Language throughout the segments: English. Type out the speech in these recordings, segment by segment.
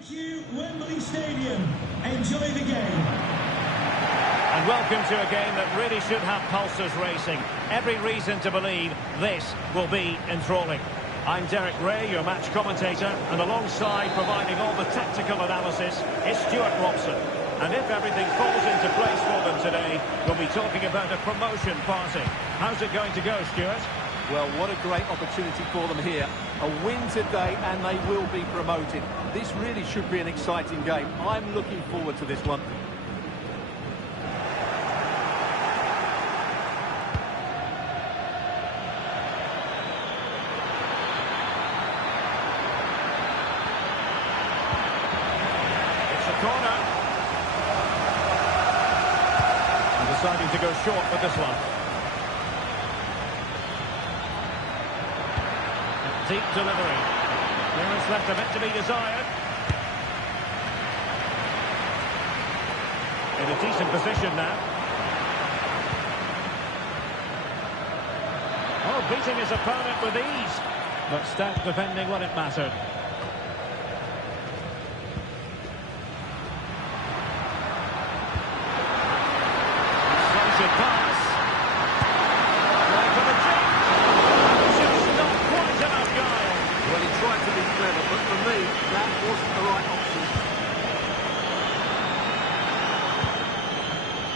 Thank you, Wembley Stadium. Enjoy the game. And welcome to a game that really should have pulses racing. Every reason to believe this will be enthralling. I'm Derek Ray, your match commentator, and alongside providing all the tactical analysis is Stuart Robson. And if everything falls into place for them today, we'll be talking about a promotion party. How's it going to go, Stuart? Well, what a great opportunity for them here. A win today and they will be promoted. This really should be an exciting game. I'm looking forward to this one. It's a corner. And deciding to go short with this one. Deep delivery. Clearance left a bit to be desired. In a decent position now. Oh, beating his opponent with ease. But stout defending when it mattered. Decisive pass. Right for the kick. Just not quite enough guile. Well, he tried to be clever, but for me, that wasn't the right option.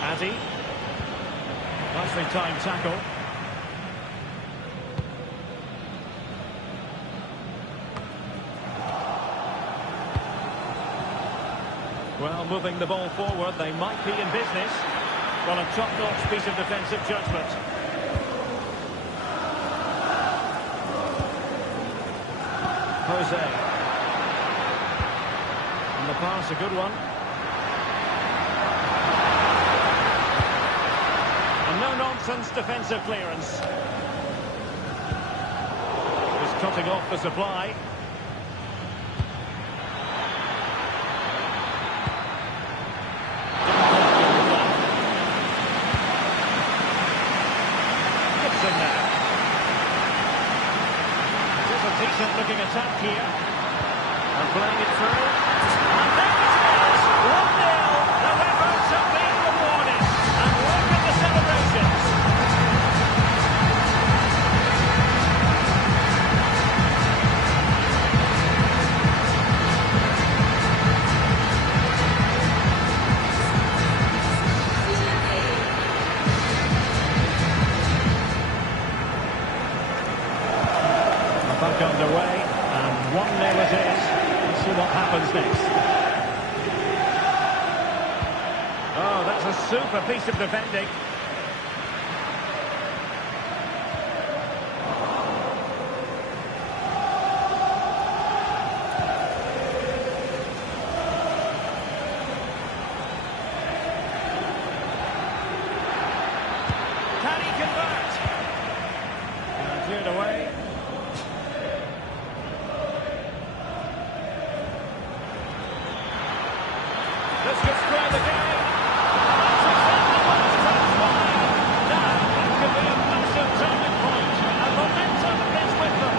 Addy. Nicely timed tackle. Well, moving the ball forward, they might be in business. Well, a top-notch piece of defensive judgment. Jose. And the pass, a good one. And no-nonsense defensive clearance. Just cutting off the supply. Gibson now. This is a decent-looking attack here. And playing it through. And there it is! 1-0. The efforts have been rewarded. And look at the celebrations. Back underway, and 1-0 it is. Let's see what happens next. Oh, that's a super piece of defending. Can he convert? Cleared away. This could square the game. That's exactly what's transpired. Now, that could be a massive turning point. And momentum is with them.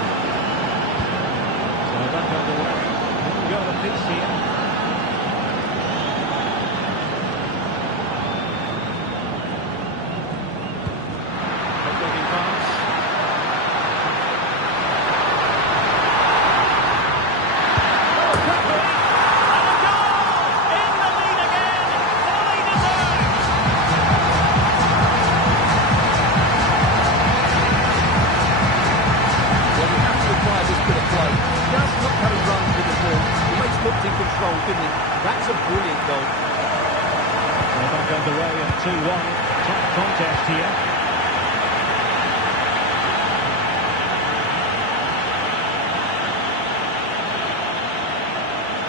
So back underway. Didn't go the piece here. Quick-looking pass. Oh, quickly. And a goal! In the lead again, fully deserved. Well, we have to admire this bit of play. Just look how he runs with the ball. He always looked in control, didn't he? That's a brilliant goal. We're back underway at 2-1. Top contest here.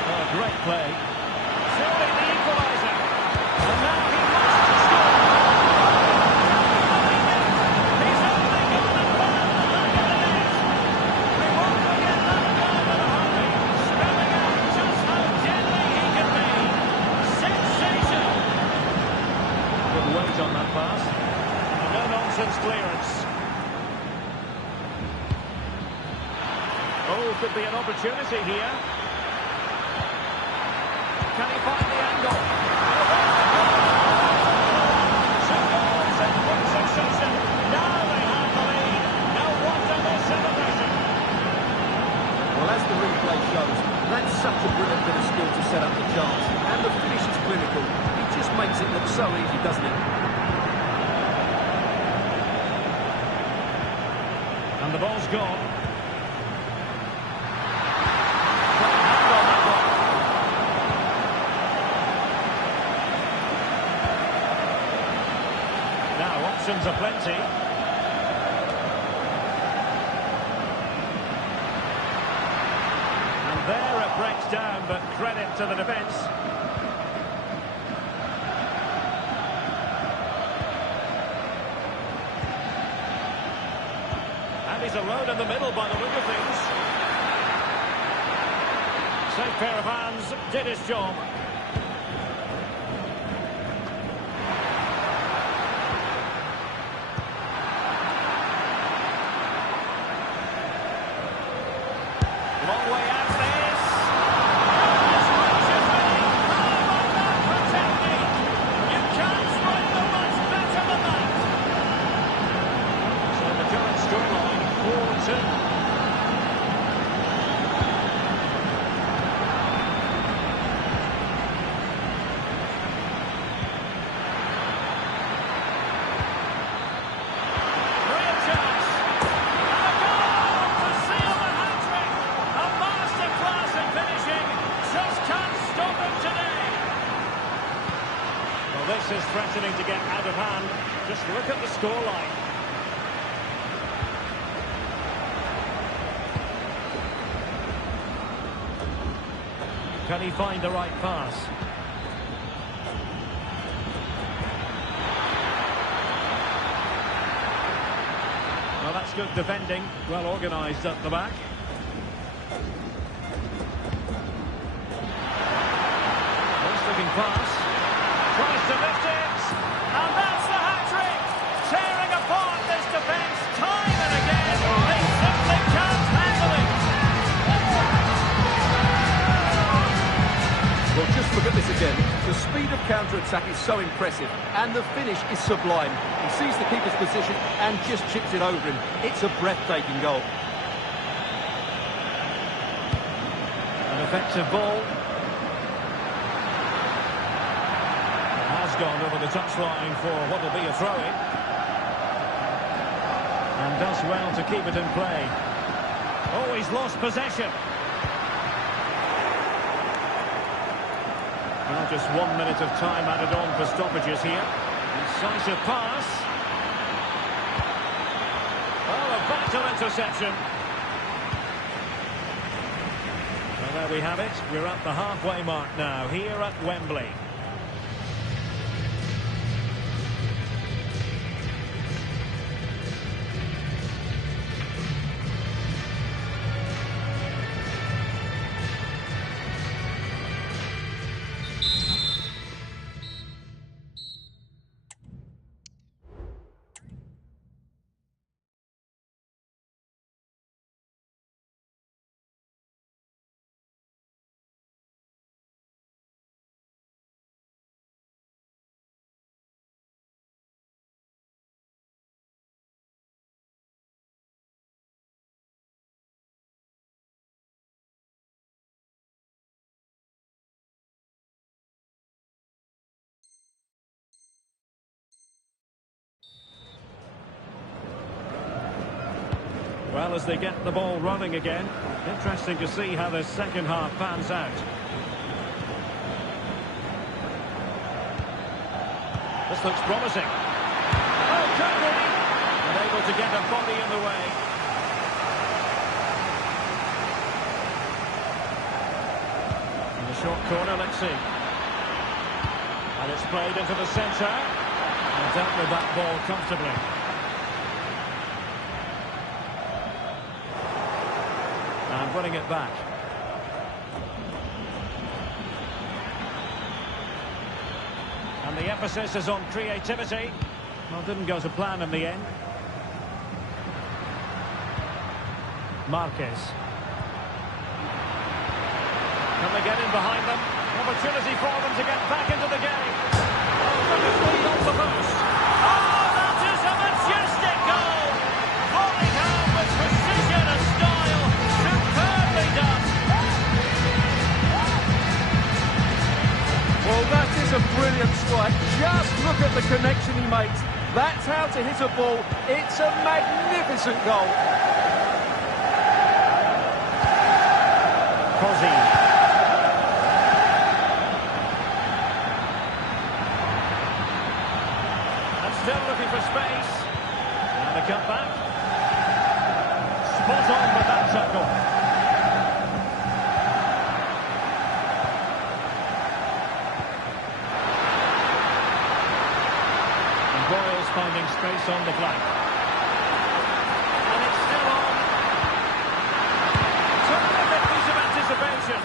Oh, great play. Surely the equaliser. And now he must score. He's only gone and found the back of the net. We won't forget that guy with a hurry. Spelling out just how deadly he can be. Sensational. Good weight on that pass. A no-nonsense clearance. Oh, could be an opportunity here. Can he find the angle? Two goals in quick succession. Now they have the lead. No wonder this celebration. Well, as the replay shows, that's such a brilliant bit of skill to set up the chance. And the finish is clinical. It just makes it look so easy, doesn't it? And the ball's gone. Now options are plenty. And there it breaks down, but credit to the defence. And he's alone in the middle by the look of things. Safe pair of hands, did his job. Long way out this. As much as many. How about that for technique? You can't strike them much better than that. So the current scoreline, 4-2. Real chance. And a goal to seal the hat-trick. A masterclass in finishing. Just can't stop him today. Well, this is threatening to get out of hand. Just look at the scoreline. Can he find the right pass? Well, that's good defending. Well organised at the back. Nice looking pass. Tries to lift it. And that's the hat-trick. Tearing apart this defence time and again. They simply can't handle it. Well, just look at this again. The speed of counter-attack is so impressive, and the finish is sublime. He sees the keeper's position and just chips it over him. It's a breathtaking goal. An effective ball. It has gone over the touchline for what will be a throw-in. And does well to keep it in play. Oh, he's lost possession. Well, just 1 minute of time added on for stoppages here. Decisive pass. Oh, a vital interception. Well, there we have it. We're at the halfway mark now, here at Wembley. Well, as they get the ball running again, interesting to see how the second half pans out. This looks promising. Oh, could be! Unable to get a body in the way. In the short corner, let's see. And it's played into the centre. And dealt with that ball comfortably. And winning it back. And the emphasis is on creativity. Well, didn't go to plan in the end. Marquez. Can they get in behind them? Well, opportunity for them to get back into the game. Oh, look at the off the post. Oh, that is a majestic goal! Falling home with precision and style. Superbly done. Well, that is a brilliant strike. Just look at the connection he makes. That's how to hit a ball. It's a magnificent goal. Cozzi. And still looking for space. And the cut back. Spot on with that tackle. Boyle's finding space on the flank. And it's still on. Terrific piece of anticipation.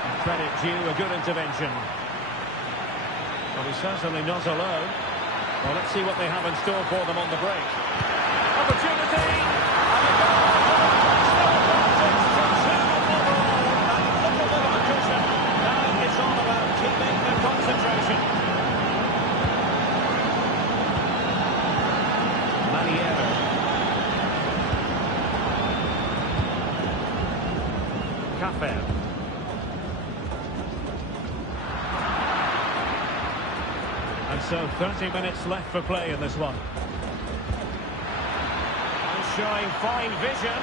And credit due, a good intervention. Well, he's certainly not alone. Well, let's see what they have in store for them on the break. Opportunity! And a goal! It's all about keeping the concentration. Maniero. Cafe. And so 30 minutes left for play in this one. And showing fine vision.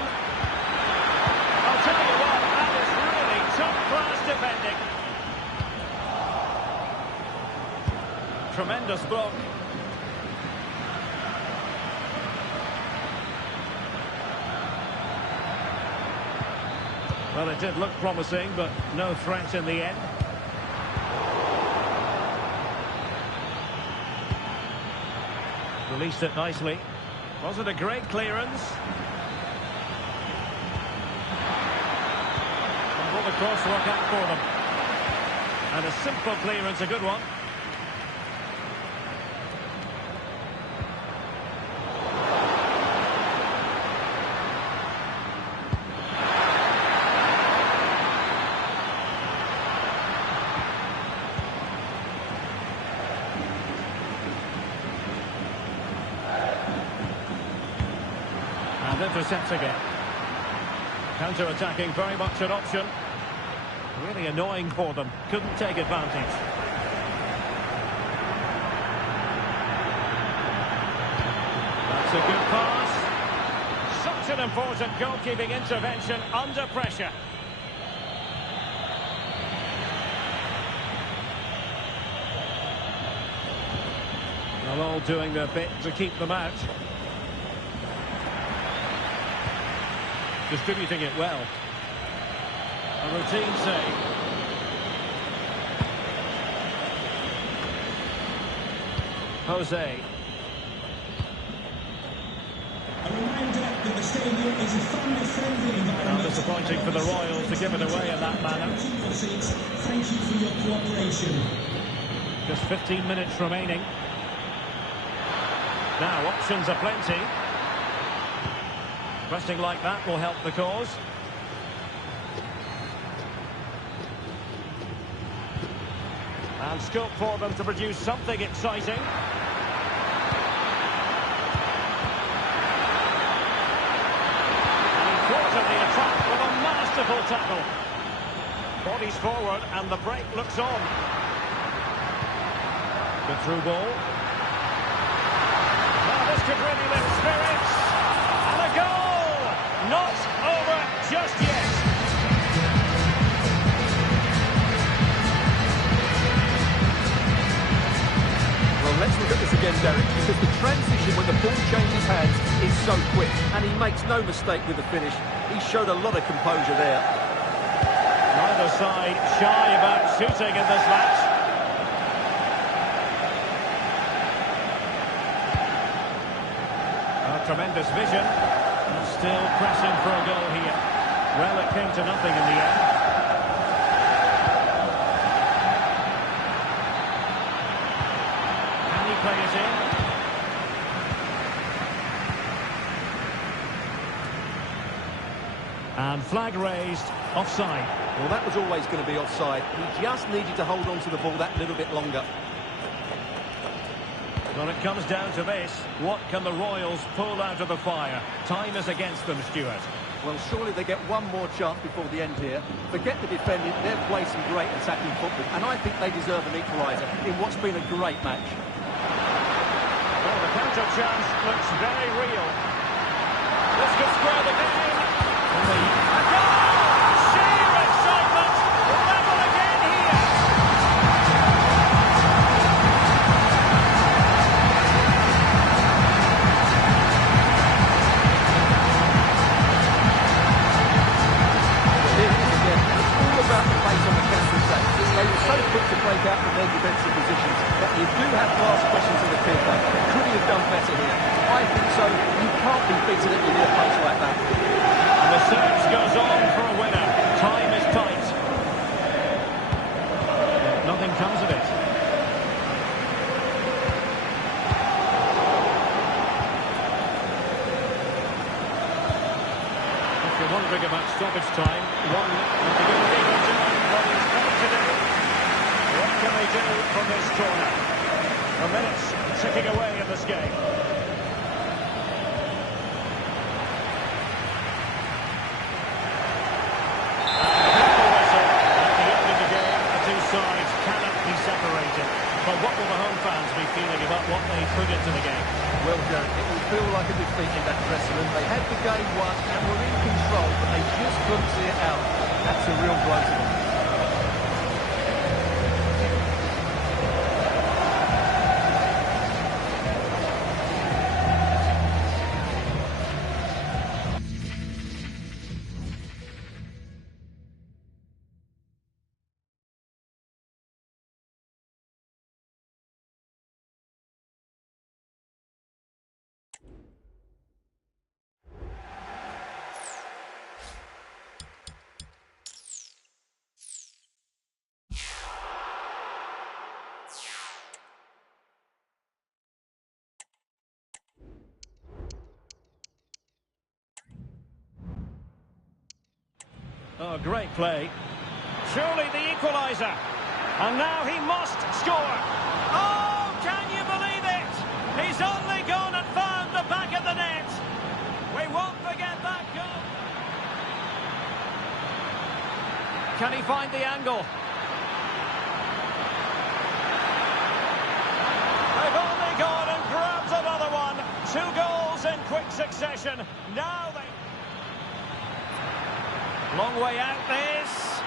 I'll tell you what, that is really top-class defending. Tremendous block. Well, it did look promising, but no threat in the end. Released it nicely. Was it a great clearance? And will the cross work out for them? And a simple clearance, a good one. Intercepts again. Counter-attacking, very much an option. Really annoying for them. Couldn't take advantage. That's a good pass. Such an important goalkeeping intervention under pressure. They're all doing their bit to keep them out. Distributing it well. A routine save. Jose. A reminder that the stadium is a family-friendly environment. Disappointing for the Royals to give it away in that manner. Thank you for your cooperation. Just 15 minutes remaining. Now, options are plenty. Pressing like that will help the cause. And scope for them to produce something exciting. And quarter the attack with a masterful tackle. Bodies forward and the break looks on. Good through ball. Now this could really lift spirits. And a goal! Not over just yet. Well, let's look at this again, Derek, because the transition when the ball changes hands is so quick, and he makes no mistake with the finish. He showed a lot of composure there. Neither side shy about shooting in this match. Tremendous vision. And still pressing for a goal here. Well, it came to nothing in the end. Can he play it in? And flag raised, offside. Well, that was always going to be offside. He just needed to hold on to the ball that little bit longer. Well, it comes down to this. What can the Royals pull out of the fire? Time is against them, Stuart. Well, surely they get one more chance before the end here. Forget the defending, they're playing some great attacking football, and I think they deserve an equaliser in what's been a great match. Well, the counter chance looks very real. This could square the game. A goal! Sheer excitement! Level again here! About the pace on the counter-attack. They were so quick to break out from their defensive positions that you do have to ask questions of the keeper. Could he have done better here? I think so. You can't be beaten at your near post like that. And the search goes on for a winner. Time is tight. Nothing comes of it. If you're wondering about stoppage time, one with the goalkeeper doing what he's meant to do. What can they do from this corner? The minutes ticking away in this game. Sides cannot be separated. But what will the home fans be feeling about what they put into the game? Well, Derek, it will feel like a defeat in that dressing room. They had the game won and were in control, but they just couldn't see it out. That's a real blow to them. Oh, great play. Surely the equaliser. And now he must score. Oh, can you believe it? He's only gone and found the back of the net. We won't forget that goal. Can he find the angle? They've only gone and grabbed another one. 2 goals in quick succession. Now they... Long way out this.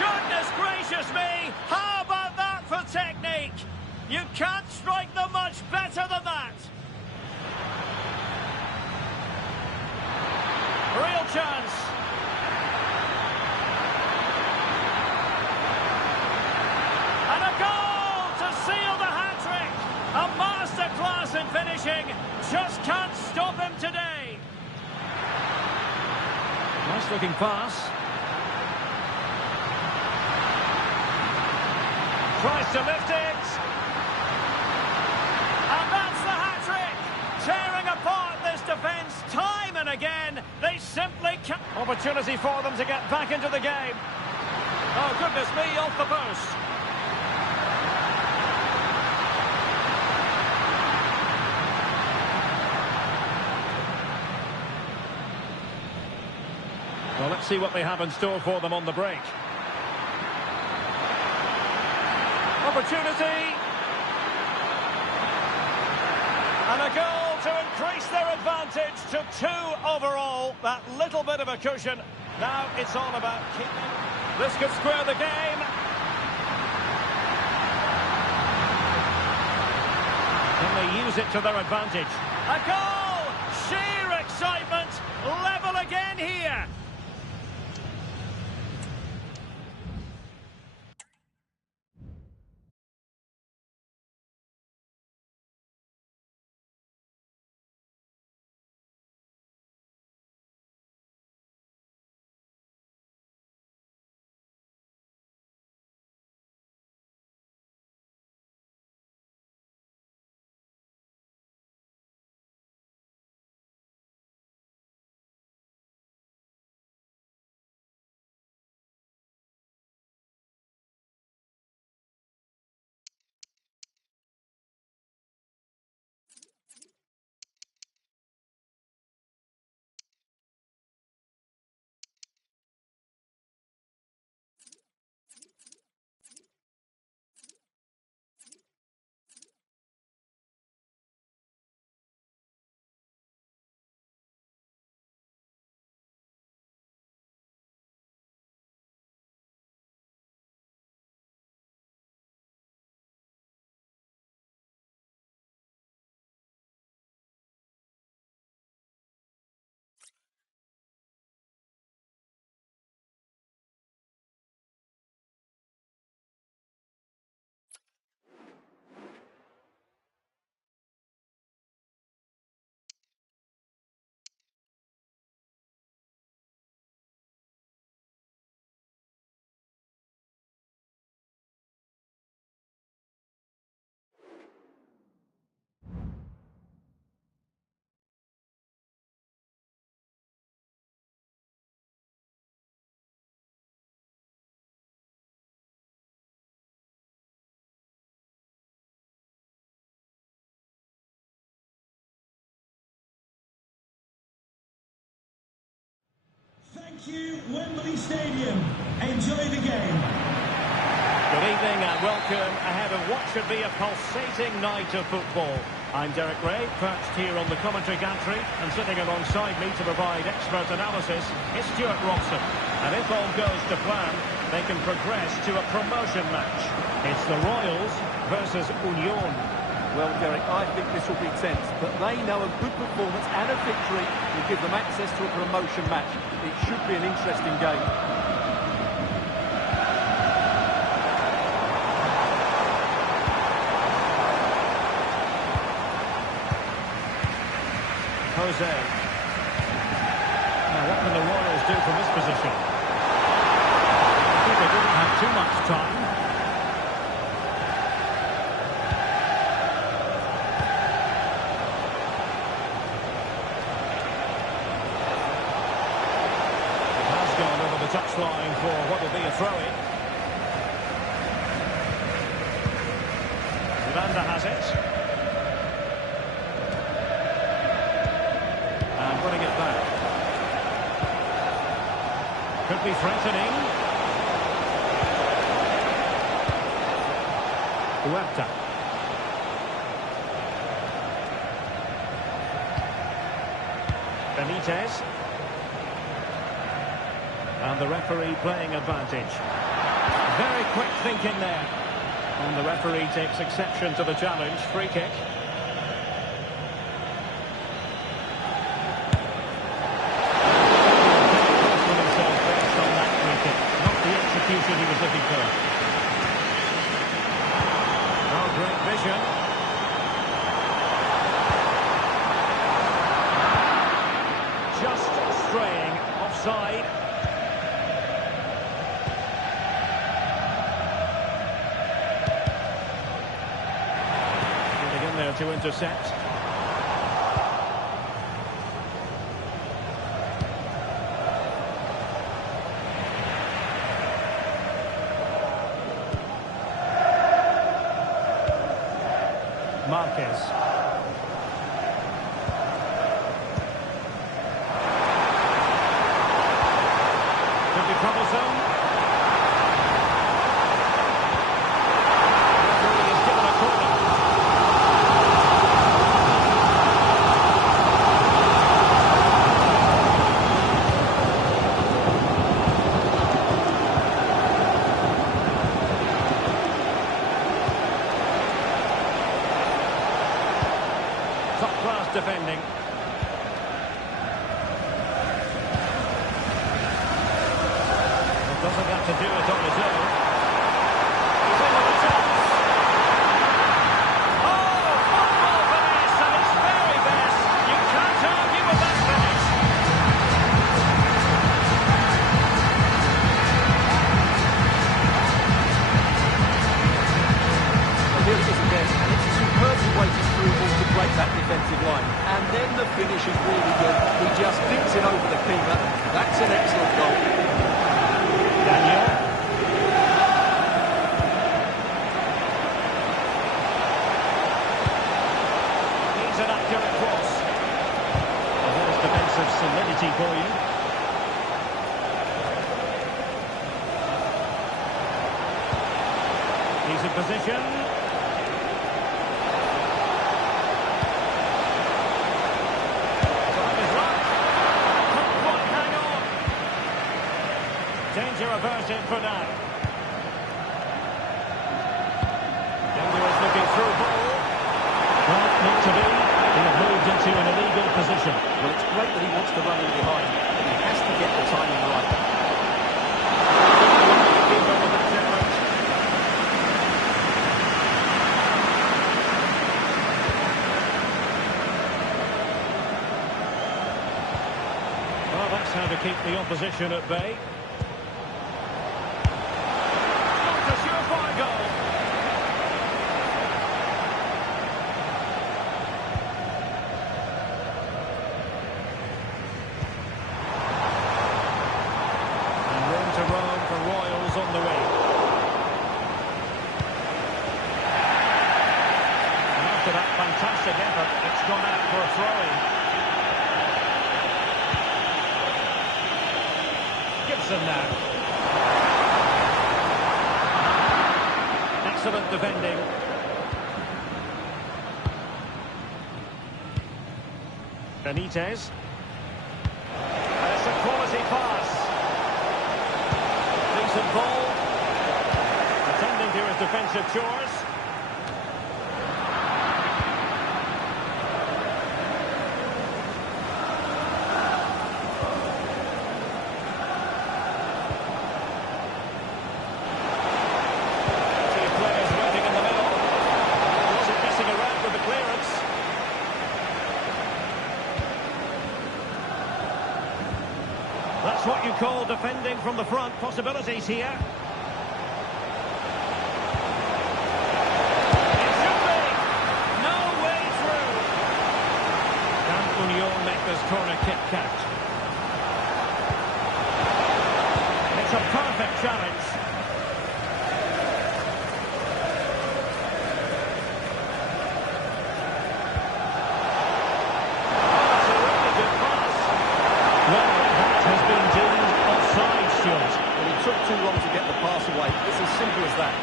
Goodness gracious me! How about that for technique? You can't strike them much better than that. Real chance. And a goal to seal the hat-trick. A masterclass in finishing. Just can't stop him today. Nice looking pass. Tries to lift it. And that's the hat-trick. Tearing apart this defence time and again. They simply can't. Opportunity for them to get back into the game. Oh, goodness me, off the post. Well, let's see what they have in store for them on the break. Opportunity. And a goal to increase their advantage to 2 overall. That little bit of a cushion. Now it's all about keeping. This could square the game. Can they use it to their advantage? A goal! Sheer excitement. Level again here. Thank you, Wembley Stadium. Enjoy the game. Good evening and welcome ahead of what should be a pulsating night of football. I'm Derek Ray, perched here on the commentary gantry, and sitting alongside me to provide expert analysis is Stuart Robson. And if all goes to plan, they can progress to a promotion match. It's the Royals versus Union. Well, Derek, I think this will be tense, but they know a good performance and a victory will give them access to a promotion match. It should be an interesting game. Jose. Now, what can the Royals do from this position? I think they didn't have too much time. It has gone over the touchline for what will be a throw-in. Miranda has it. Winning it back. Could be threatening. Huerta. Benitez. And the referee playing advantage. Very quick thinking there. And the referee takes exception to the challenge. Free kick. He was looking for. Oh, great vision. Just straying offside. Getting in there to intercept. Marquez. Could be troublesome. Referee is given a corner. Top-class defending. Well, doesn't have to do it on his own. He's in with a chance. Oh, football finish at its very best. You can't argue with that finish. Well, here it is again, and it's superbly weighted through ball to break that defensive line. And then the finish is really good. He just dips it over the keeper. That's an excellent goal. Daniel. He's an accurate cross. And there's defensive solidity for you. He's in position. Danger averted for now. Dangerous looking through ball. Well, not to be. He had moved into an illegal position. Well, it's great that he wants to run in behind, but he has to get the timing right. Keeper with that effort. Well, that's how to keep the opposition at bay. On the way. And after that fantastic effort, it's gone out for a throw-in. Henderson now. Excellent defending. Benitez. And it's a quality pass. Decent ball. Attending to his defensive chores. Two players waiting in the middle. Wasn't messing around with the clearance. That's what you call defending from the front. Possibilities here. It should be. No way through. Can Union make this corner kick count? It's a perfect challenge. That's a really good pass. Well, that has been deemed offside, Stuart. Well, it took too long to get the pass away. It's as simple as that.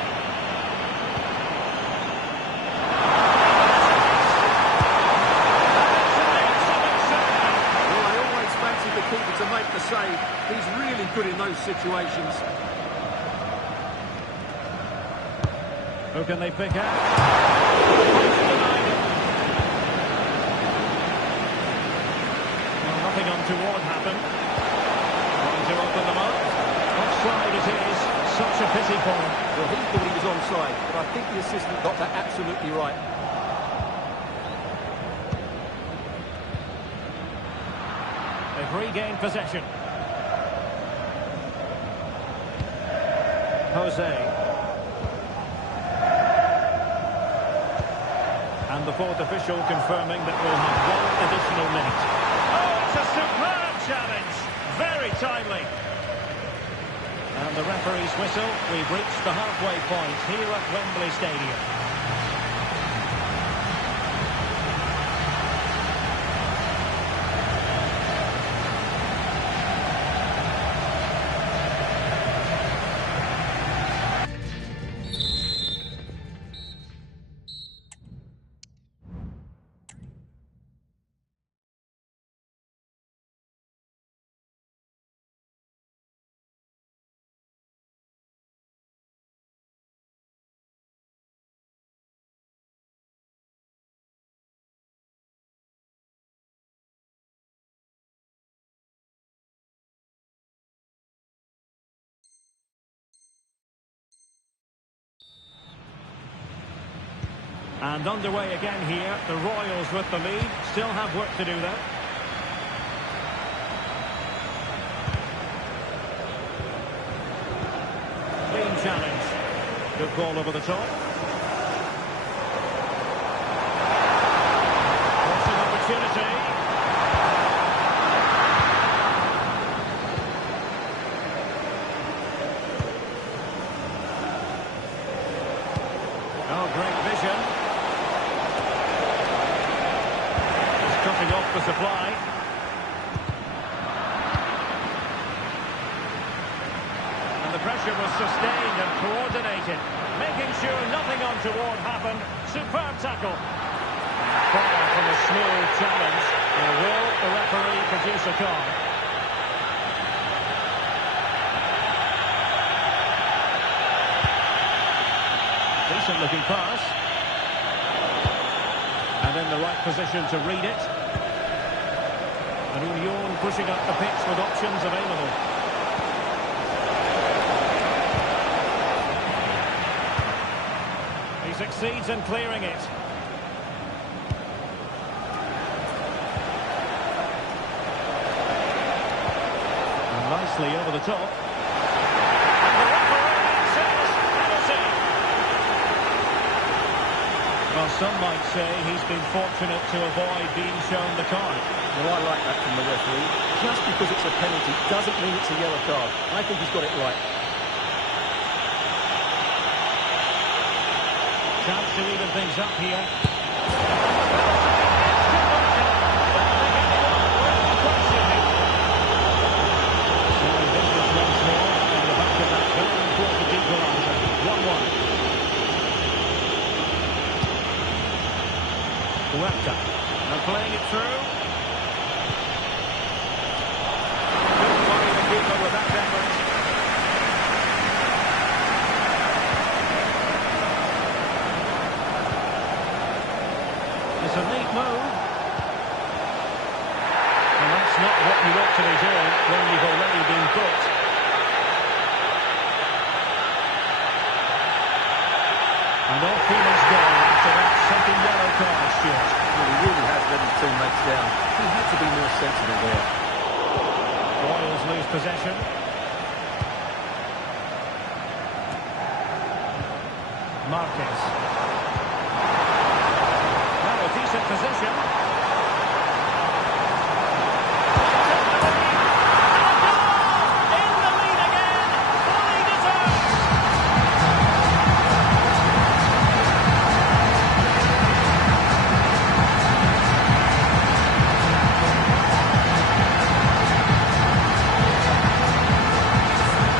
Well, I always fancied the keeper to make the save. He's really good in those situations. Who can they pick out? Denied it. Well, nothing untoward happened. Trying to open them up. Offside it is. Such a pity for him. Well, he thought he was onside, but I think the assistant got that absolutely right. They've regained possession. Jose. And the fourth official confirming that we'll have one additional minute. Oh, it's a superb challenge. Very timely. And the referee's whistle. We've reached the halfway point here at Wembley Stadium. And underway again here. The Royals with the lead. Still have work to do though. Clean challenge. Good ball over the top. What's an opportunity? Oh, great vision. Cutting off the supply. And the pressure was sustained and coordinated, making sure nothing untoward happened. Superb tackle. Far from a smooth challenge. Now will the referee produce a card? Decent looking pass. And in the right position to read it. And Union pushing up the pitch with options available. He succeeds in clearing it. And nicely over the top. Well, some might say he's been fortunate to avoid being shown the card. Well, I like that from the referee. Just because it's a penalty doesn't mean it's a yellow card. I think he's got it right. Chance to even things up here. So this is Huerta. And playing it through. Don't worry the keeper with that effort. It's a neat move. And that's not what you ought to be doing when you've already been booked. And off he must go after that second yellow card, Stuart. Well, he really has let his teammates down. He had to be more sensible there. Royals lose possession. Marquez. Well, a decent position. In the lead again, fully deserved.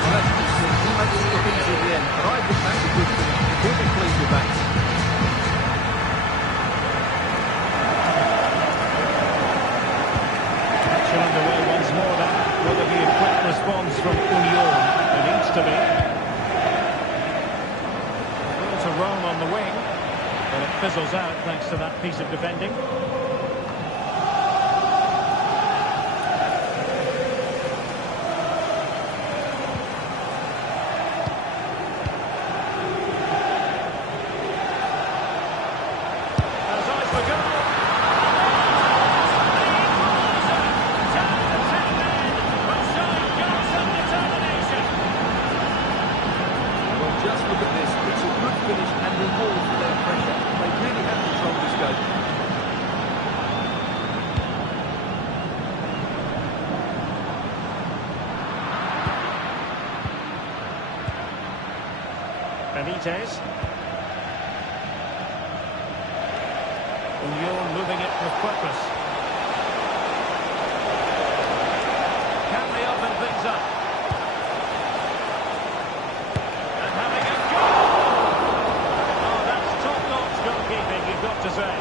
Well, as you can see, he makes it look easy in the end, but I think that's a good finish. He'll be pleased with that. Action underway once more then. Will there be a quick response from Union? There needs to be. Will to roam on the wing, but it fizzles out thanks to that piece of defending. Has eyes for goal. Well, just look at this. It's a good finish and reward for their pressure. They really have controlled this game. Benitez. Union moving it with purpose. Can they open things up? And having a goal! Oh, that's top-notch goalkeeping, you've got to say.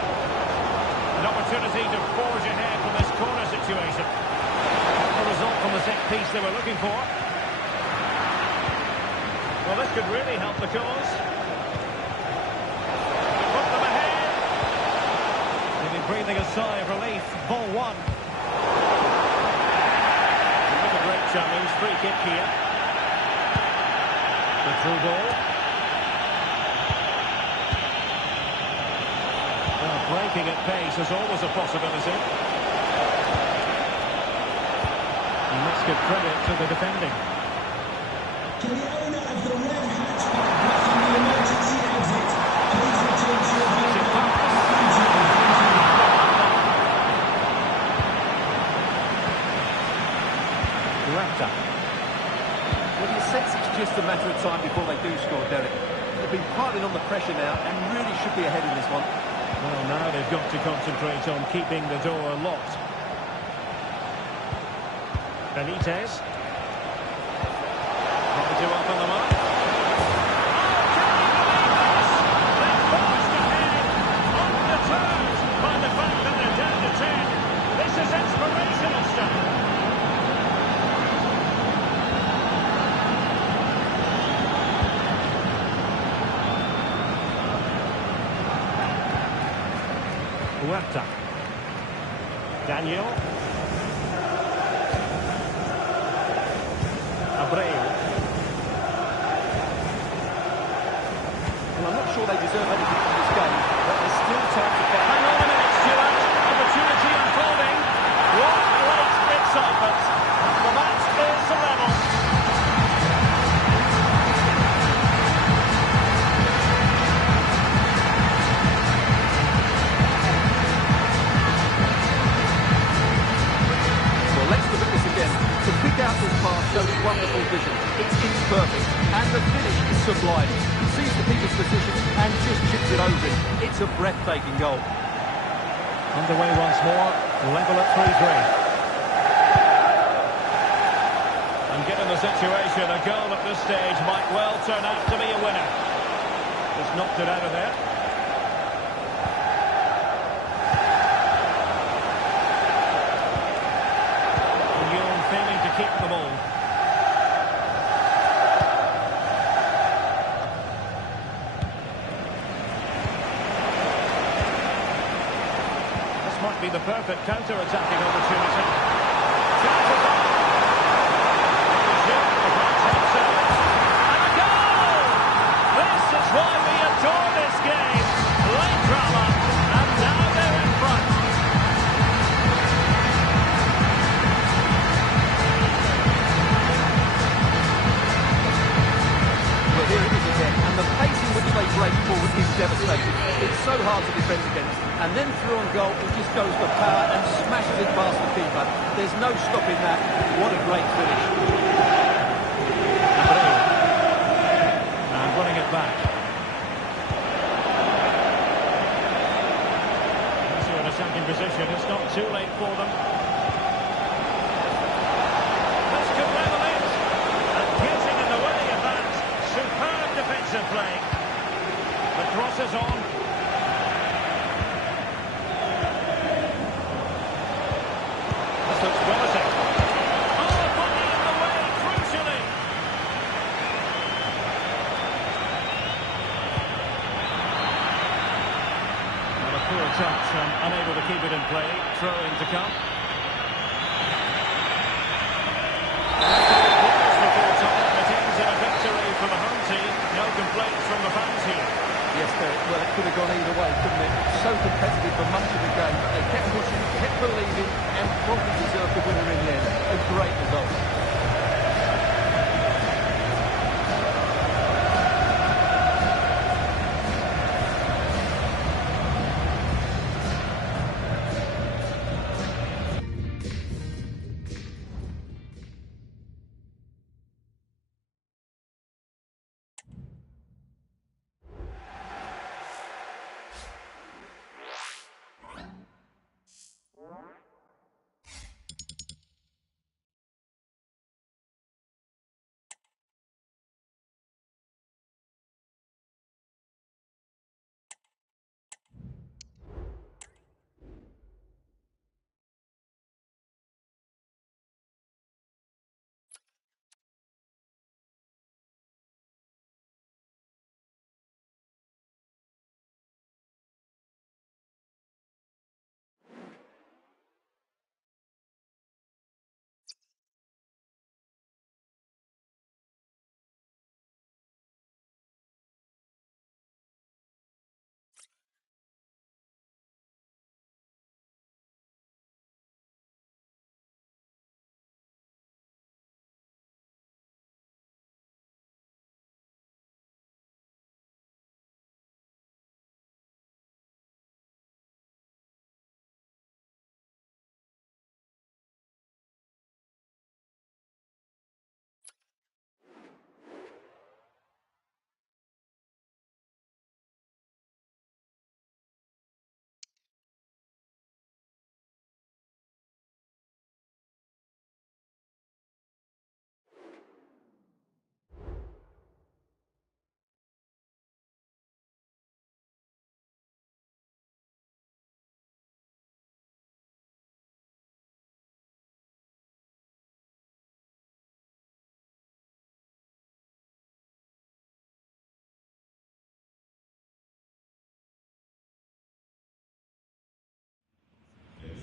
An opportunity to forge ahead from this corner situation. Not the result from the set piece they were looking for. Well, this could really help the cause. Put them ahead. Maybe breathing a sigh of relief. Ball one. Another great challenge. Free kick here. The through ball. Well, breaking at pace is always a possibility. And let's give credit to the defending. Can the owner of the red hatchback blocking the emergency exit please return to your vehicle? Huerta. Well, you sense it's just a matter of time before they do score, Derek. They've been piling on the pressure now and really should be ahead in this one. Well, now they've got to concentrate on keeping the door locked. Benitez. Trying to open them up. Oh, can you believe this? They're forced ahead, undeterred by the fact that they're down to 10. This is inspirational stuff. Huerta. Daniel. Abreu. Well, I'm not sure they deserve anything from this game, but there's still time to fight. Hang on a minute, Stuart. Opportunity unfolding. What great excitement. The match is level. Well, let's look at this again. To pick out this pass shows wonderful vision. It's perfect, and the finish is sublime. He sees the keeper's position and just chips it over him. It's a breathtaking goal. Underway once more, level at 3-3. And given the situation, a goal at this stage might well turn out to be a winner. Just knocked it out of there. be the perfect counter-attacking opportunity. Chances on. Shoot, the right-hand side. And a goal! This is why we adore this game. Late drama, and now they're in front. Well, here it is again, and the pace in which they break forward is devastating. It's so hard to defend against. And then through on goal, it just goes for power and smashes it past the keeper. There's no stopping that. What a great finish. And running it back. Once you're in attacking position, it's not too late for them. This could level it. And getting in the way of that. Superb defensive play. The cross is on. This looks promising. Oh, body in the way, crucially. Well, a poor touch and unable to keep it in play. Throw-in to come. It ends in a victory for the home team. No complaints from the fans here. Yes, Derek, well, it could have gone either way, couldn't it? So competitive for much of the game, but they kept pushing, kept believing, and probably deserved the winner in the end. A great result.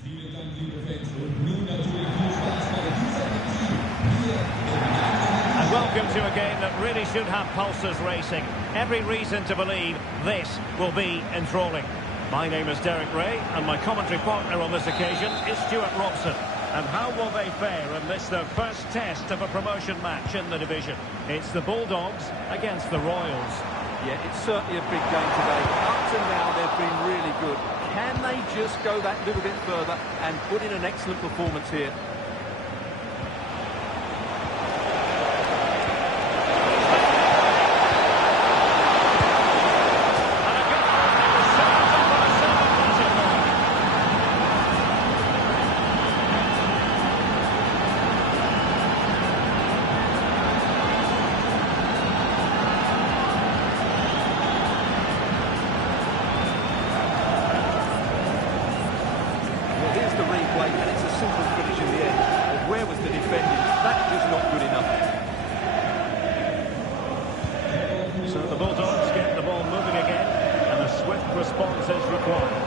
Vielen Dank, liebe Fans. Und nun natürlich viel Spaß bei dieser Partie hier im And welcome to a game that really should have pulses racing. Every reason to believe this will be enthralling. My name is Derek Ray, and my commentary partner on this occasion is Stuart Robson. And how will they fare in this, their first test of a promotion match in the division? It's the Bulldogs against the Royals. Yeah, it's certainly a big game today. Up to now, they've been really good. Can they just go that little bit further and put in an excellent performance here? And it's a simple finish in the end. But where was the defending? That was not good enough. So the Bulldogs get the ball moving again, and a swift response is required.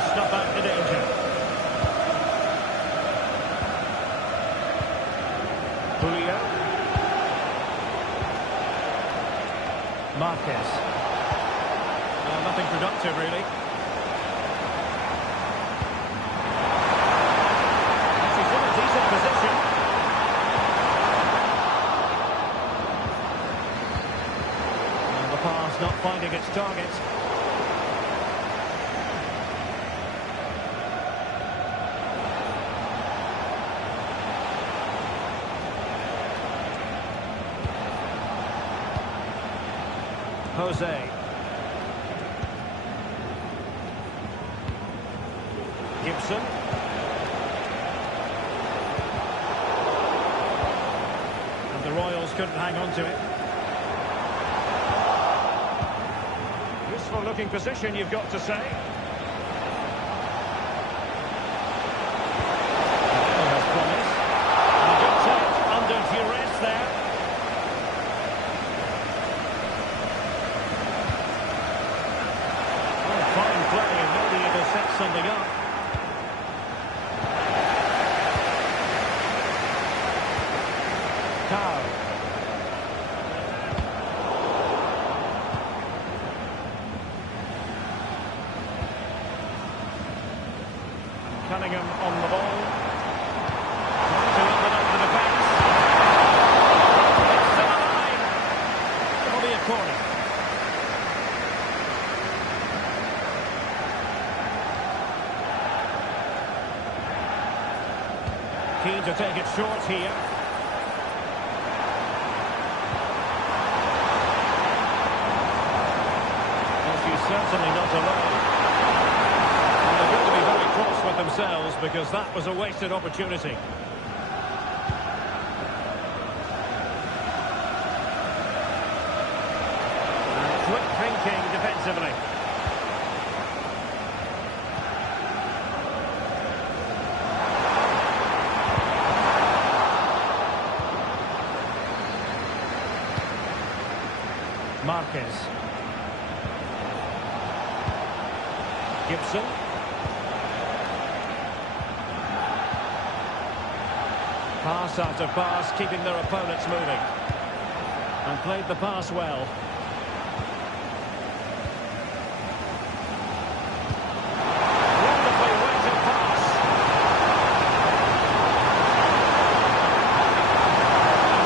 to snuff out the danger. Julio. Marquez. Nothing productive, really. She's in a decent position. And the pass not finding its target. Jose. Gibson. And the Royals couldn't hang on to it. Useful looking position, you've got to say. That has promise. And a good take under duress there. Fine play, and maybe it'll set something up. Cow. Cunningham on the ball. Trying to open up the defence. It's still alive. It'll be a corner. Keen to take it short here. Well, she's certainly not alone. And they're going to be very cross with themselves because that was a wasted opportunity. And quick thinking defensively. Marquez. Gibson. Pass after pass, keeping their opponents moving. And played the pass well. Wonderfully weighted pass.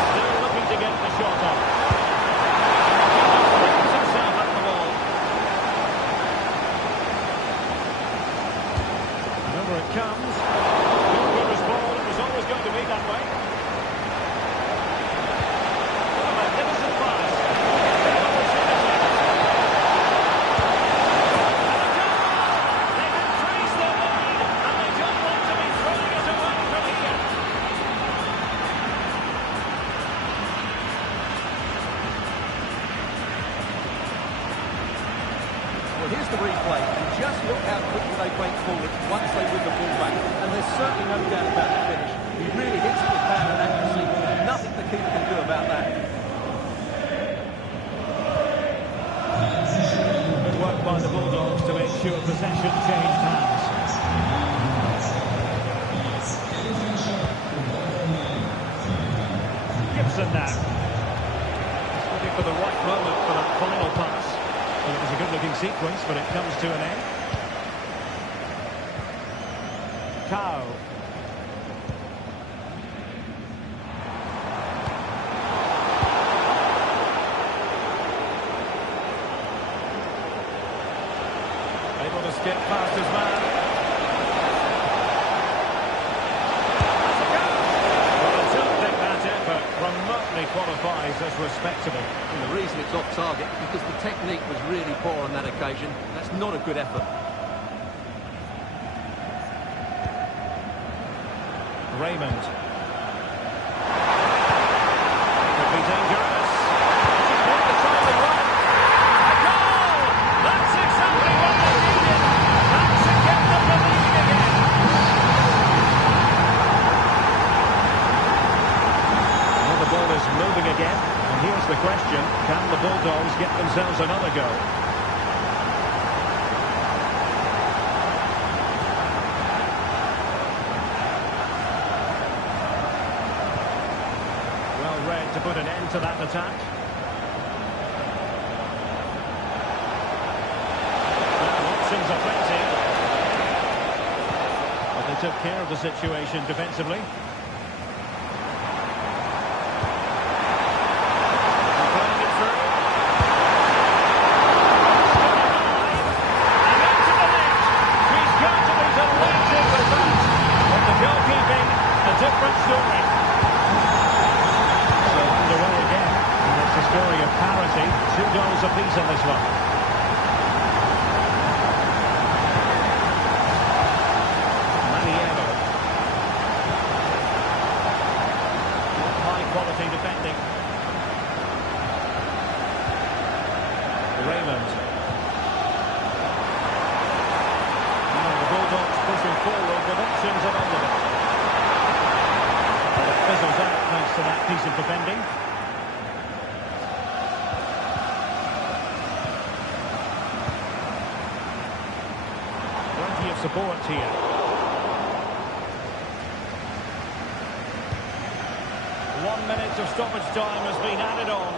Still looking to get the shot off. It comes. Goalkeeper's ball. It was always going to be that way. What a magnificent pass. Opportunity. And a goal! They've increased their lead, and they don't want to be throwing it away from here. Well, here's the replay, and just look how quickly they break forward once they win the ball back. And there's certainly no doubt about the finish. He really hits it with power and accuracy. Nothing the keeper can do about that. Good work by the Bulldogs to make sure possession changed hands. Gibson now. He's looking for the right moment for that final pass. Well, it was a good-looking sequence, but it comes to an end. Cow. Able to skip past his man. That's a goal! Well, I don't think that effort remotely qualifies as respectable. And the reason it's off target is because the technique was really poor on that occasion. That's not a good effort. Raymond. Could be dangerous. She's got the time to run. A goal! That's exactly what they needed. That should get them the lead again. Well, the ball is moving again. And here's the question. Can the Bulldogs get themselves another goal? thread to put an end to that attack. Well, options are plenty. But they took care of the situation defensively. Different story. So underway again. And it's a story of parity. 2 goals apiece in this one. Maniero. High quality defending. Raymond. Now the Bulldogs pushing forward with options available. Fizzles out thanks to that piece of defending. Plenty of support here. One minute of stoppage time has been added on.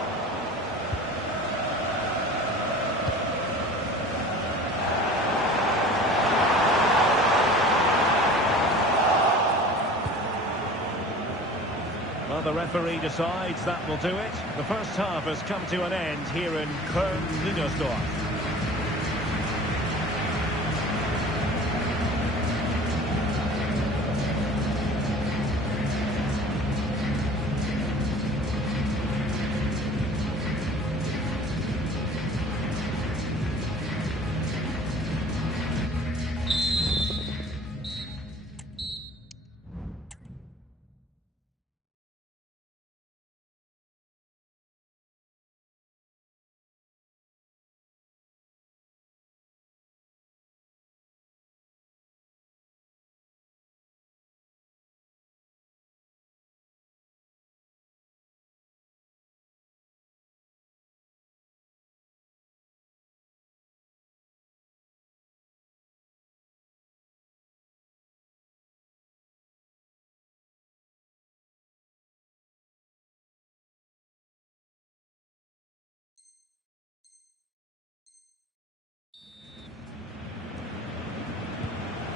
Well, the referee decides that will do it. The first half has come to an end here in Köln-Niedersdorf.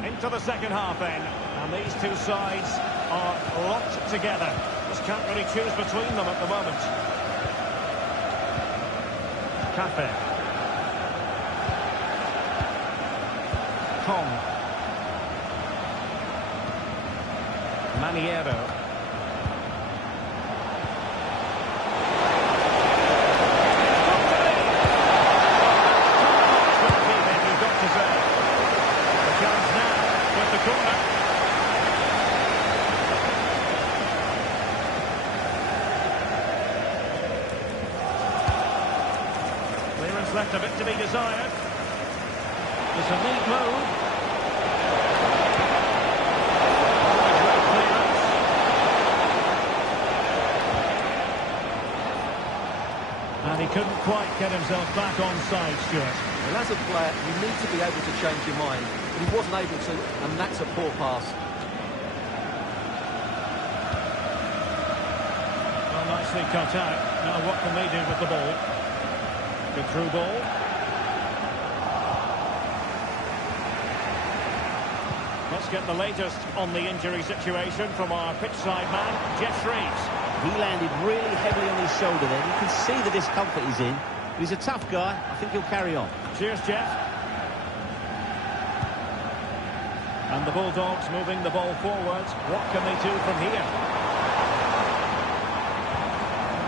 Into the second half then, and these two sides are locked together. Just can't really choose between them at the moment. Cafe. Kong. Maniero. Left a bit to be desired. It's a neat move. Great clearance. And he couldn't quite get himself back on side, Stuart. Well, as a player, you need to be able to change your mind. But he wasn't able to, and that's a poor pass. Well, nicely cut out. Now what can they do with the ball? Good through ball. Let's get the latest on the injury situation from our pitchside man, Jeff Reeves. He landed really heavily on his shoulder then. You can see the discomfort he's in. He's a tough guy. I think he'll carry on. Cheers, Jeff. And the Bulldogs moving the ball forward. What can they do from here?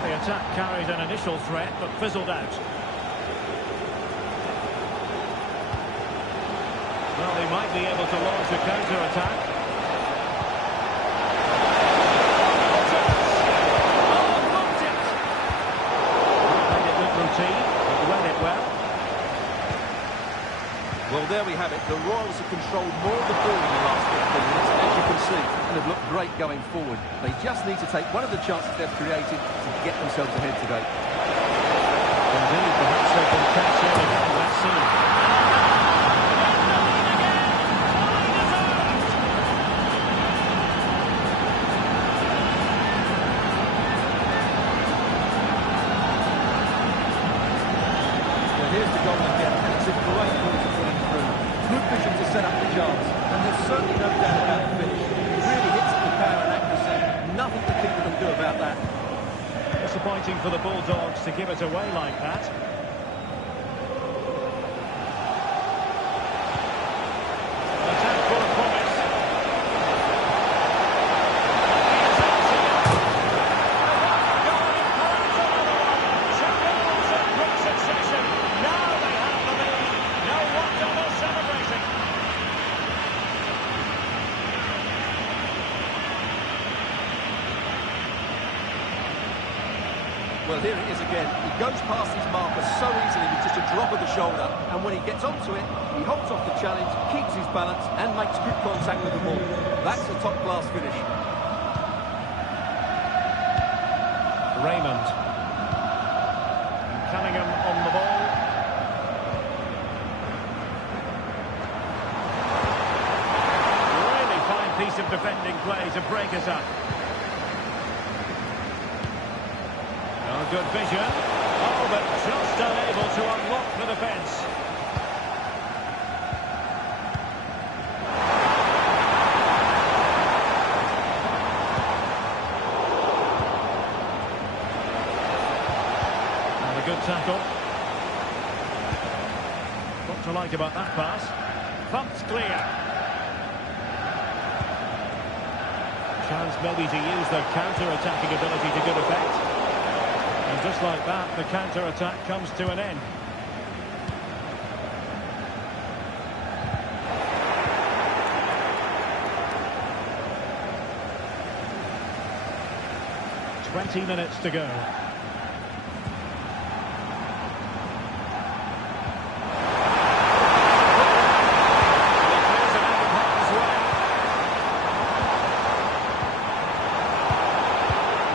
The attack carried an initial threat, but fizzled out. Well, they might be able to launch a counter-attack. Oh, blocked it! Played it with routine, but read it well. Well, there we have it. The Royals have controlled more of the ball in the last 15 minutes, as you can see, and have looked great going forward. They just need to take one of the chances they've created to get themselves ahead today. Indeed, perhaps they can catch it again. Let's see. chance, and there's certainly no doubt about the finish. He really hits it with power and accuracy. Nothing the keeper can do about that. Disappointing for the Bulldogs to give it away like that. An attack full of promise. Well, here it is again. He goes past his marker so easily with just a drop of the shoulder. And when he gets onto it, he holds off the challenge, keeps his balance, and makes good contact with the ball. That's a top-class finish. Raymond. Cunningham on the ball. Really fine piece of defending play to break us up. Good vision. Oh, but just unable to unlock the defence. And a good tackle. What to like about that pass? Thumped clear. Chance maybe to use their counter-attacking ability to good effect. And just like that, the counter-attack comes to an end. "20 minutes to go.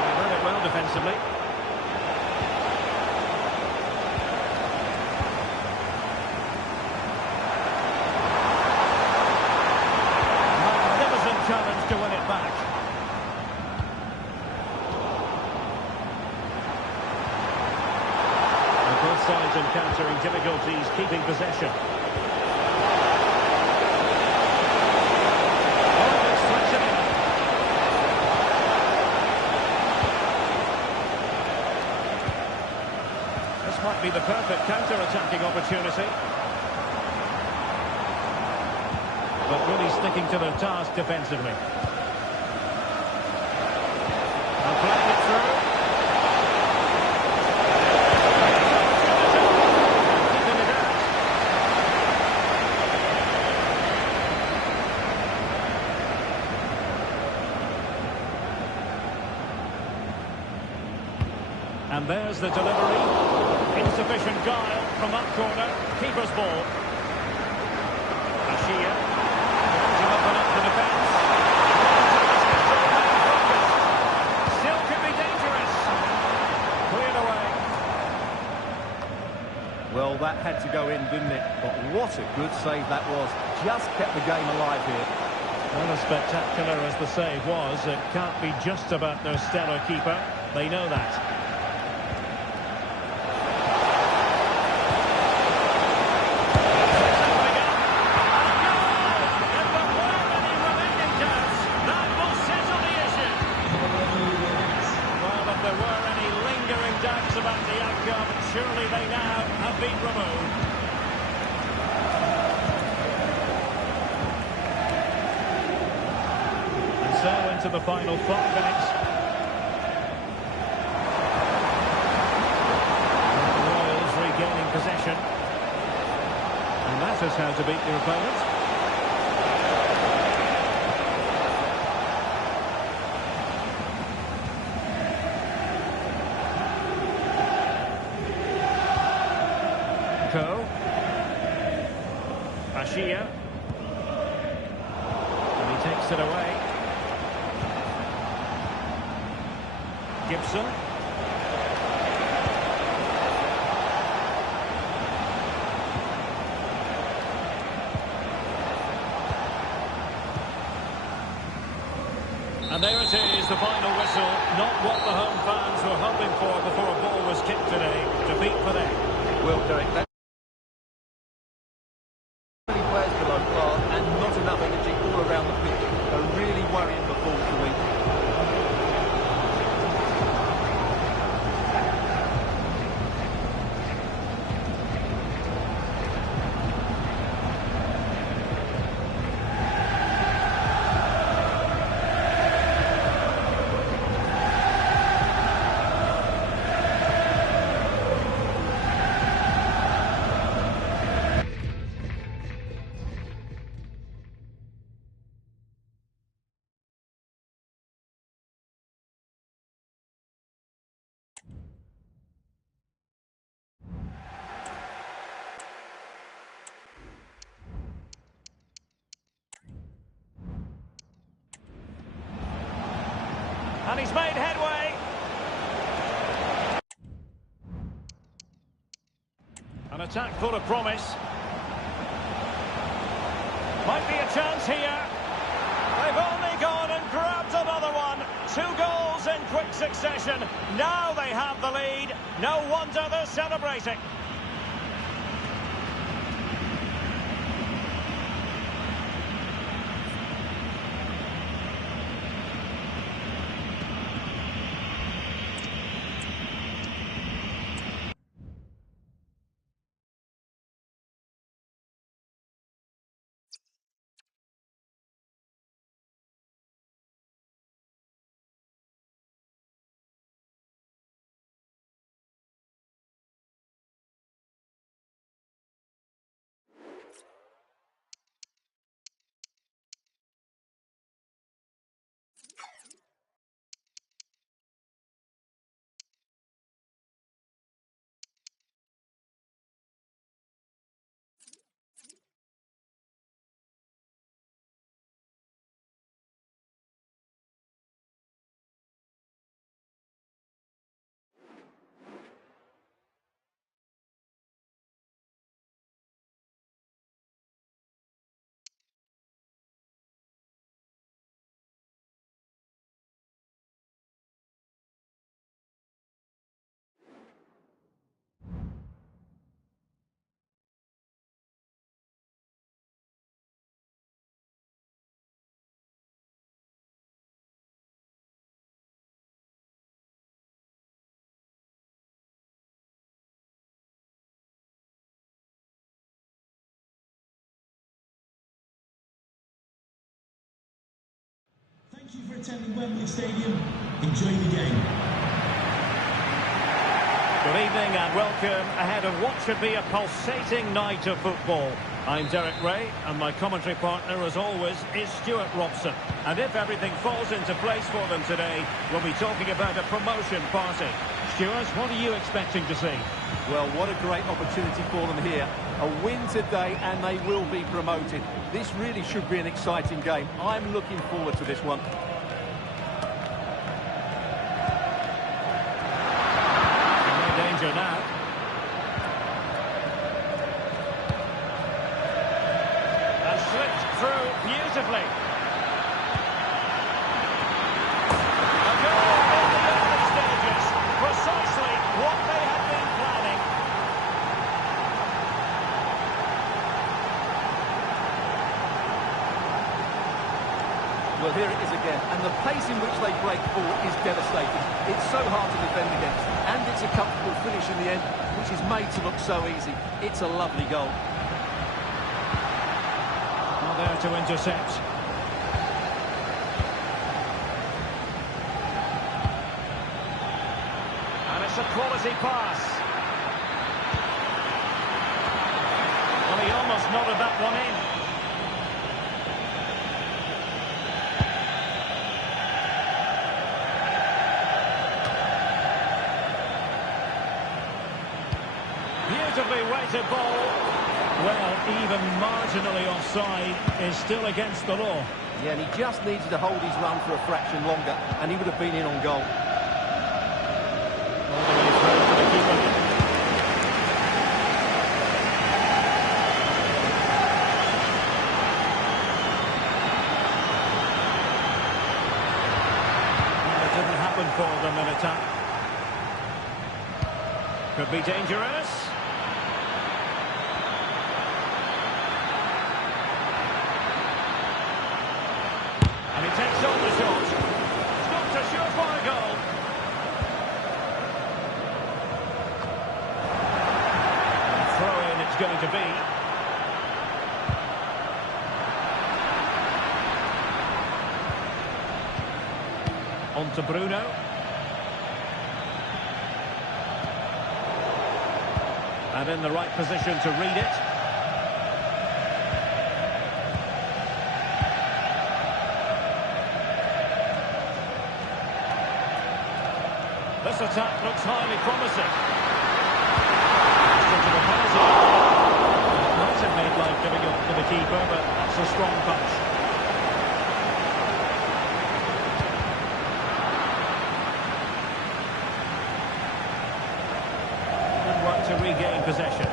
He read it well defensively. Challenge to win it back. And both sides encountering difficulties keeping possession. Oh, it's threatening. This might be the perfect counter-attacking opportunity. But really sticking to their task defensively. And playing it through. Keeping it out. And there's the delivery. Insufficient guile from that corner. Keeper's ball. Ashia. The defence. Still could be dangerous. Cleared away. Well, that had to go in, didn't it? But what a good save that was. Just kept the game alive here. Well, as spectacular as the save was, it can't be just about their stellar keeper. They know that. About the outcome, surely they now have been removed. And so into the final 5 minutes. And the Royals regaining possession. And that is how to beat your opponent. Ashia. And he takes it away. Gibson. And there it is, the final whistle. Not what the home fans were hoping for before a ball was kicked today. Defeat for them. Well, Derek, that players below par and not And he's made headway. An attack full of promise. Might be a chance here. They've only gone and grabbed another one. 2 goals in quick succession. Now they have the lead. No wonder they're celebrating. Thank you for attending Wembley Stadium. Enjoy the game. Good evening and welcome ahead of what should be a pulsating night of football. I'm Derek Ray and my commentary partner as always is Stuart Robson. And if everything falls into place for them today, we'll be talking about a promotion party. Stuart, what are you expecting to see? Well, what a great opportunity for them here. A win today and they will be promoted. This really should be an exciting game. I'm looking forward to this one. No danger now. And slipped through beautifully. A goal in the early stages. Precisely what they had been planning. Well, here it is again, and the pace in which they break forward is devastating. It's so hard to defend against, and it's a comfortable finish in the end, which is made to look so easy. It's a lovely goal. Not there to intercept. And it's a quality pass. Well, he almost nodded that one in. Beautifully weighted ball. Well, even marginally offside is still against the law. Yeah, and he just needed to hold his run for a fraction longer, and he would have been in on goal. All the way through to the keeper. Well, it didn't happen for them in attack. Could be dangerous. And he takes on the shot. It's not a surefire goal. And throw-in it's going to be. On to Bruno. And in the right position to read it. This attack looks highly promising. Into the penalty area. Might have made life difficult for the keeper, but that's a strong punch. regain possession.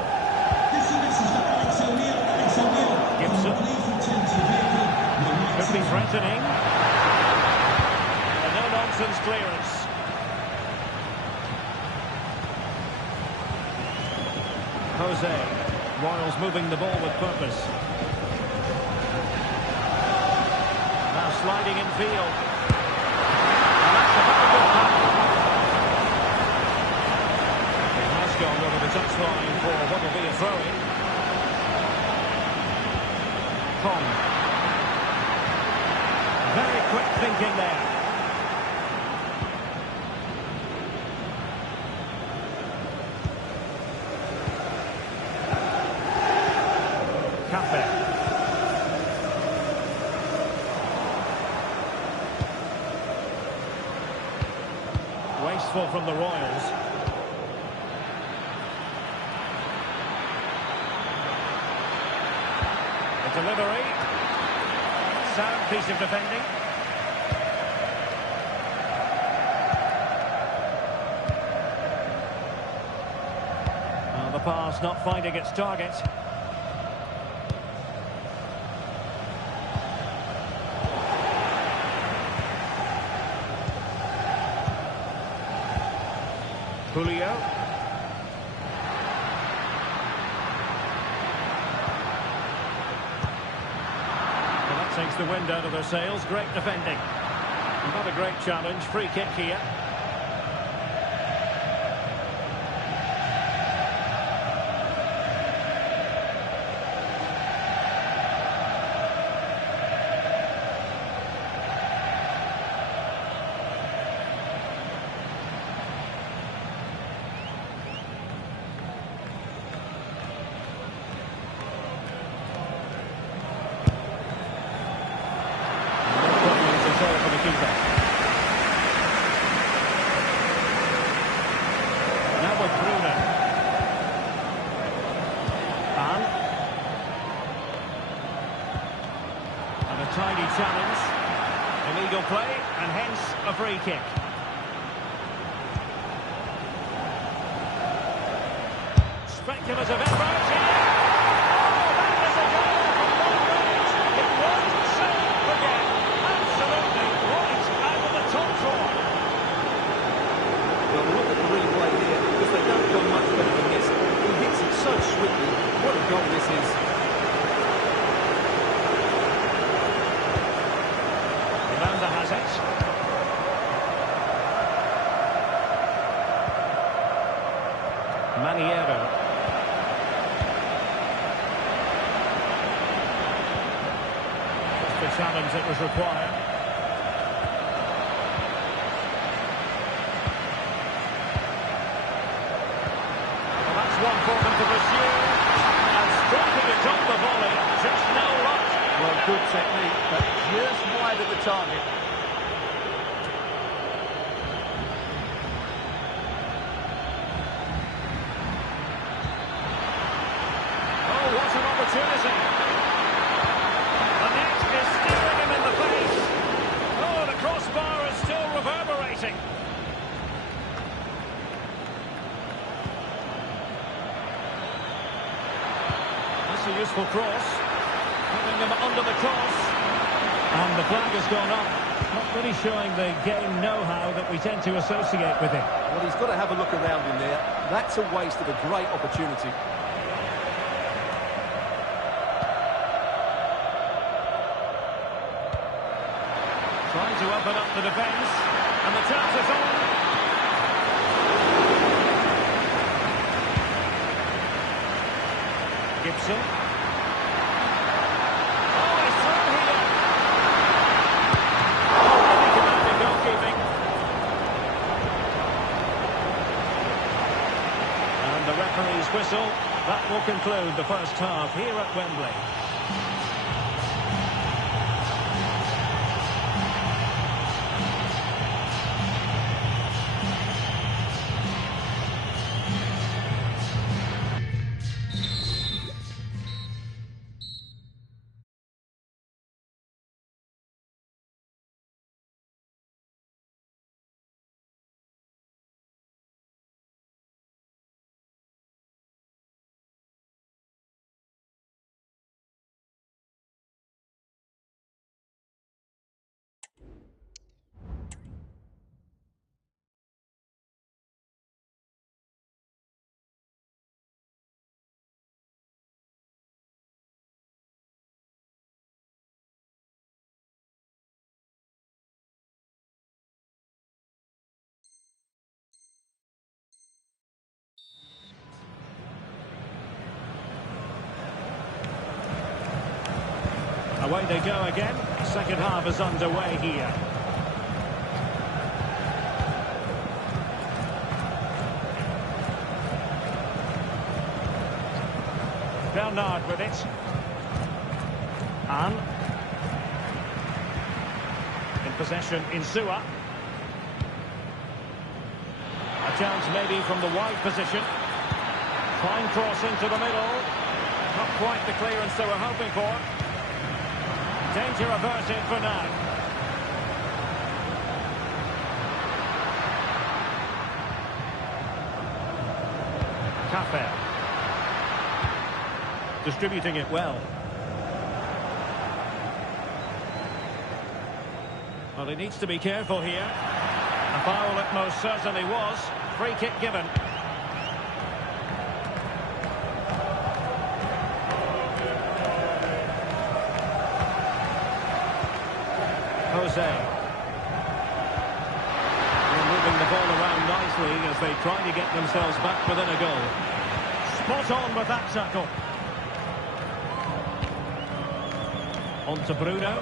This is a message for Alex O'Neill. Alex O'Neill. Gibson. Please return to your vehicle. Could be threatening. A no-nonsense clearance. Jose. Royals moving the ball with purpose. Now sliding in field. And that's a very good pass. He has gone over the touchline for what will be a throw-in. Kong. Very quick thinking there. Cafe. Wasteful from the Royals. The delivery. Sound piece of defending. Well, the pass not finding its target. Julio. Well, that takes the wind out of their sails. Great defending. Not a great challenge. Free kick here. Now with Bruno. And a tidy challenge. Illegal play, and hence a free kick. Speculative effort. So swiftly, what a goal this is. Miranda has it. Maniero. Just the challenge that was required. One for them to pursue, and striking it on the volley, just no luck. Well, good technique, but just wide of the target. Oh, what an opportunity. The net is staring him in the face. Oh, the crossbar is still reverberating. A useful cross, putting them under the cross, and the flag has gone up. Not really showing the game know-how that we tend to associate with him. Well, he's got to have a look around him there. That's a waste of a great opportunity. Trying to open up the defence, and the chance is on. Gibson. Oh, he's through here. Oh, really commanding goalkeeping. And the referee's whistle. That will conclude the first half here at Wembley. Away they go again. Second half is underway here. Bernard with it. And in possession Insua. A chance maybe from the wide position. Fine cross into the middle. Not quite the clearance they were hoping for. Danger averted for now. Cafe. Distributing it well. Well, he needs to be careful here. A foul it most certainly was. Free kick given. Jose. They're moving the ball around nicely as they try to get themselves back within a goal. Spot on with that tackle. On to Bruno.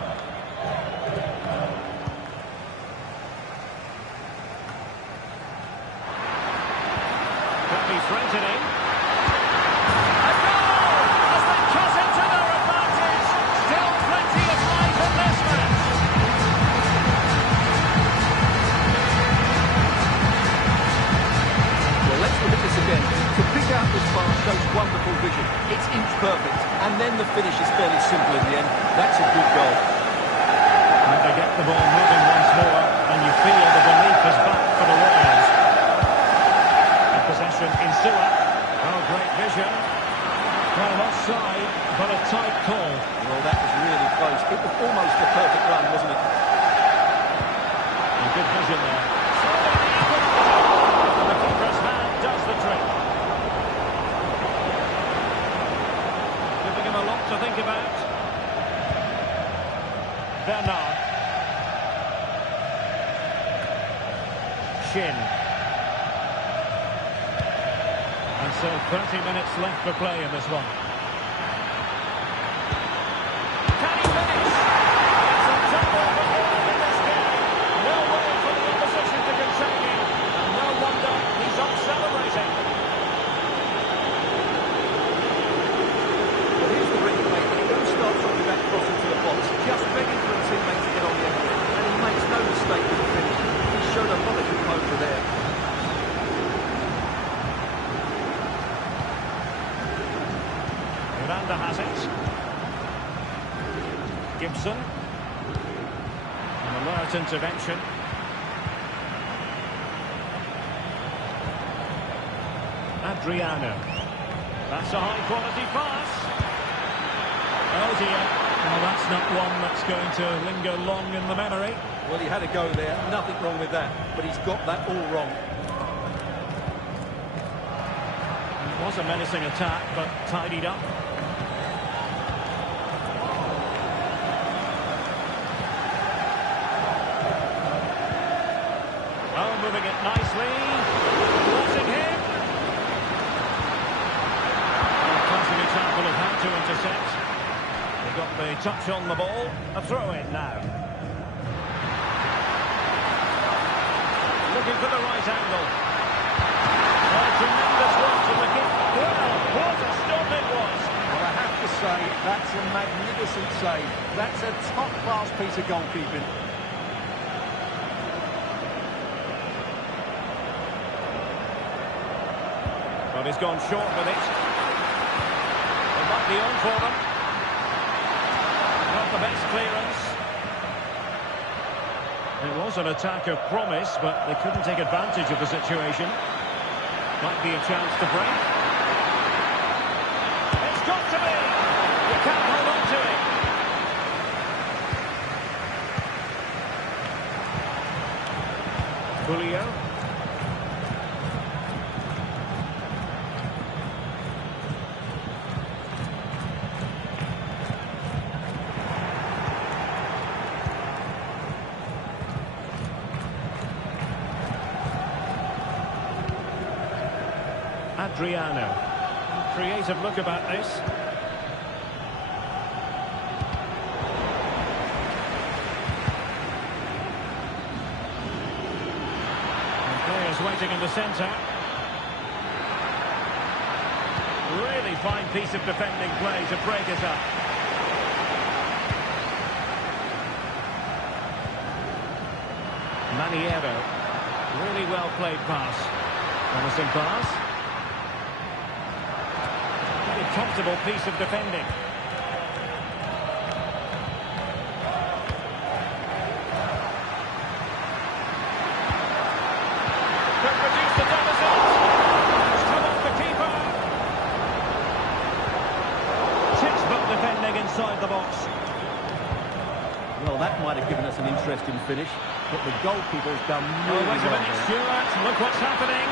Could be threatening. A goal! As they cut into their advantage. Still plenty of life in this match. Well, let's look at this again. To pick out this pass shows wonderful vision. It's inch perfect, and then the finish is fairly simple in the end. That's a good goal. And they get the ball moving once more, and you feel the belief is back for the Royals. In possession, Insua. Oh, great vision. Well, offside, but a tight call. Well, that was really close. It was almost a perfect run, wasn't it? And good vision there. And the keeper's hand does the trick. Giving him a lot to think about. Bernard. Shin. And so 30 minutes left for play in this one. Can he finish? It's a double for him in this game. No way for the opposition to contain him. And no wonder he's up celebrating. Well, here's the replay. He goes start from that cross into the box, just begging for a teammate to get on the end of it. And he makes no mistake with the finish. He showed a lot of composure there. Miranda has it. Gibson. An alert intervention. Adriano. That's a high-quality pass. Oh dear. Well, that's not one that's going to linger long in the memory. Well, he had a go there. Nothing wrong with that. But he's got that all wrong. It was a menacing attack, but tidied up. Oh, moving it nicely. Watching him. A classic example of how to intercept. They got the touch on the ball. A throw-in now. Looking for the right angle. Oh, tremendous one to the kick. Well, what a stop it was. Well, I have to say, that's a magnificent save. That's a top-class piece of goalkeeping. Well, he's gone short with it. It might be on for them. Not the best clearance. It was an attack of promise, but they couldn't take advantage of the situation. Might be a chance to break. It's got to be! You can't hold on to it. Julio. Adriano. Creative look about this. waiting in the centre. Really fine piece of defending play to break it up. Maniero. Really well played pass. Promising pass. Very comfortable piece of defending. Could reduce the deficit. It's come off the keeper. Textbook defending inside the box. Well, that might have given us an interesting finish, but the goalkeeper's done really Wait a well minute, there. Stuart. Look what's happening.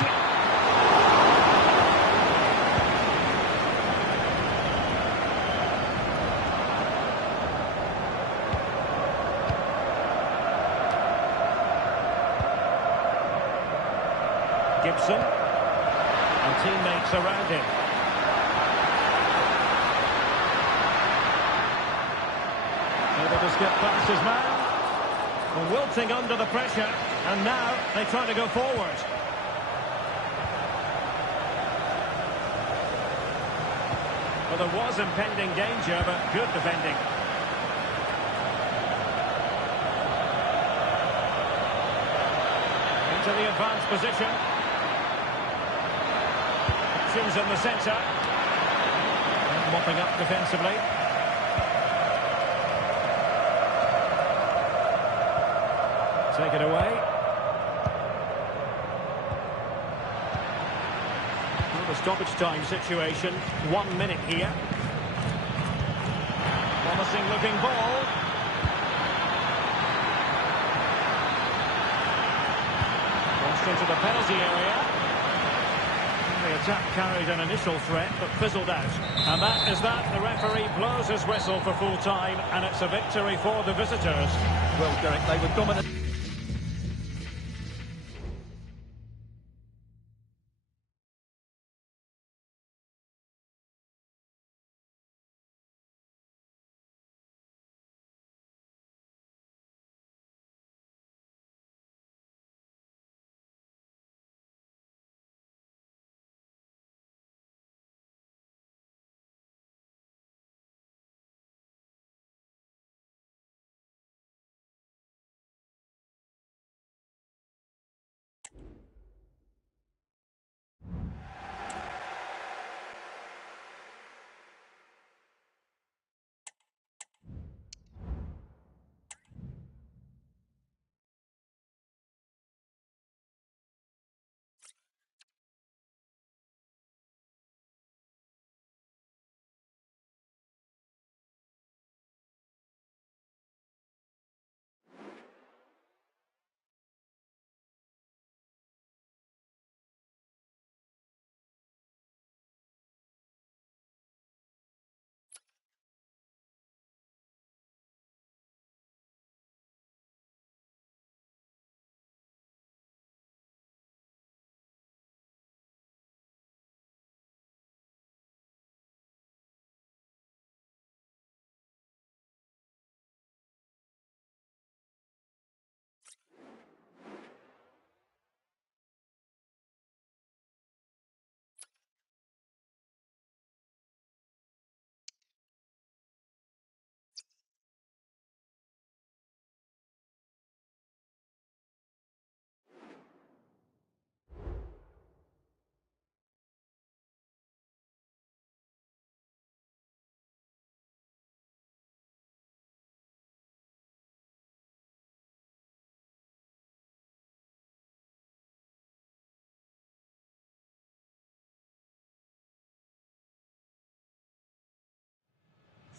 Gibson. And teammates around him. Able to skip past his man. And wilting under the pressure. And now they try to go forward. Well, there was impending danger, but good defending. Into the advanced position. Options in the centre. Mopping up defensively. Take it away. Well, the stoppage time situation. 1 minute here. Promising looking ball. Crossed into the penalty area. The attack carried an initial threat, but fizzled out. And that is that. The referee blows his whistle for full time, and it's a victory for the visitors. Well, Derek, they were dominant.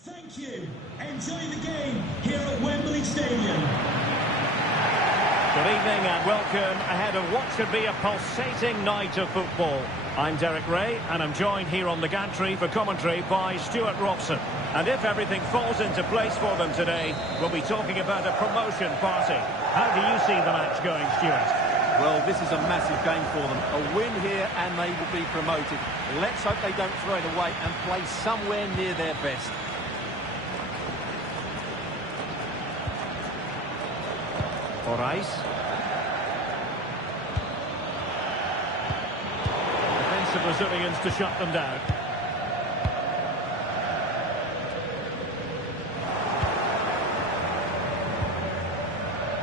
Thank you. Enjoy the game here at Wembley Stadium. Good evening and welcome ahead of what should be a pulsating night of football. I'm Derek Ray and I'm joined here on the gantry for commentary by Stuart Robson. And if everything falls into place for them today, we'll be talking about a promotion party. How do you see the match going, Stuart? Well, this is a massive game for them. A win here and they will be promoted. Let's hope they don't throw it away and play somewhere near their best. Orais. chance of Brazilians to shut them down.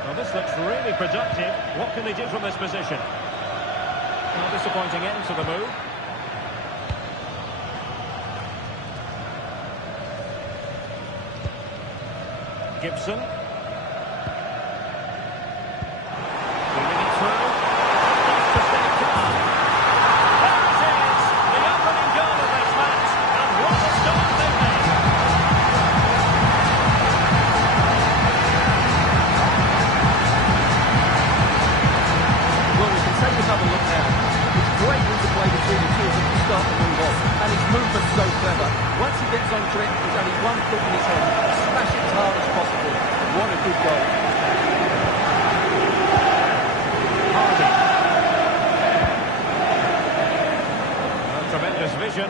Well, this looks really productive. What can they do from this position? Well, disappointing end to the move. Gibson. Moving it through. Just to stay calm. There it is! The opening goal of this match. And what a start they've made. Well, we can take another look now. It's great interplay between the two of them to start the move off. And his movement's so clever. Once he gets onto it, there's only one foot in his head. Smash it as hard as possible. What a good goal. Hardy. Tremendous vision.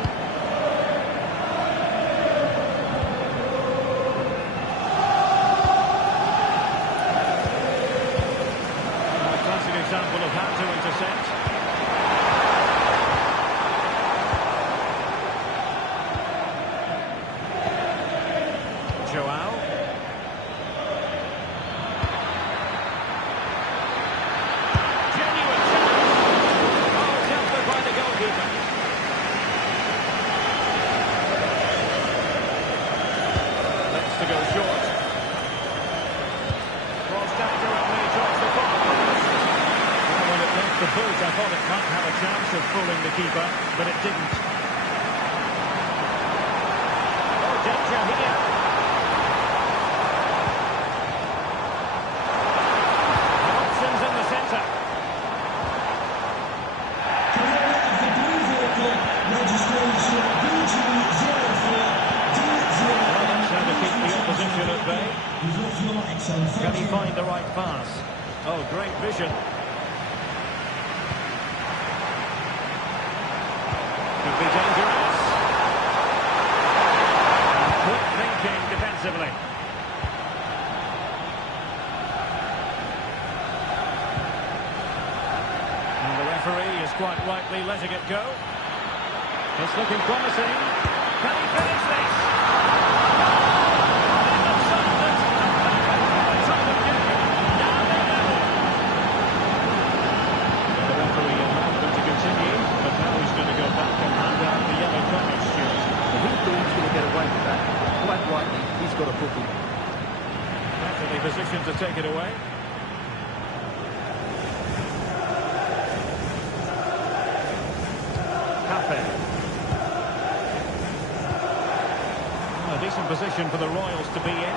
A classic example of how to intercept. Joao. Genuine chance. Oh, countered by the goalkeeper. Lets to go short. Crossed accurately towards the far post. Well, when it left the boot, I thought it might have a chance of fooling the keeper, but it didn't. Oh, danger here. Options in the centre. Driver of the blue vehicle, registration BG04D0. Trying to keep the opposition at bay. You've left your lights on. Can Thank he you. find the right pass? Oh, great vision. Could be dangerous. Quick thinking defensively. And the referee is quite rightly letting it go. It's looking promising. Can he finish this? The referee allowed them to continue, but now he's going to go back and hand out the yellow card, Stuart. He thought he was going to get away with that. Quite rightly, he's got a booking. Definitely positioned to take it away. Cafe. A decent position for the Royals to be in.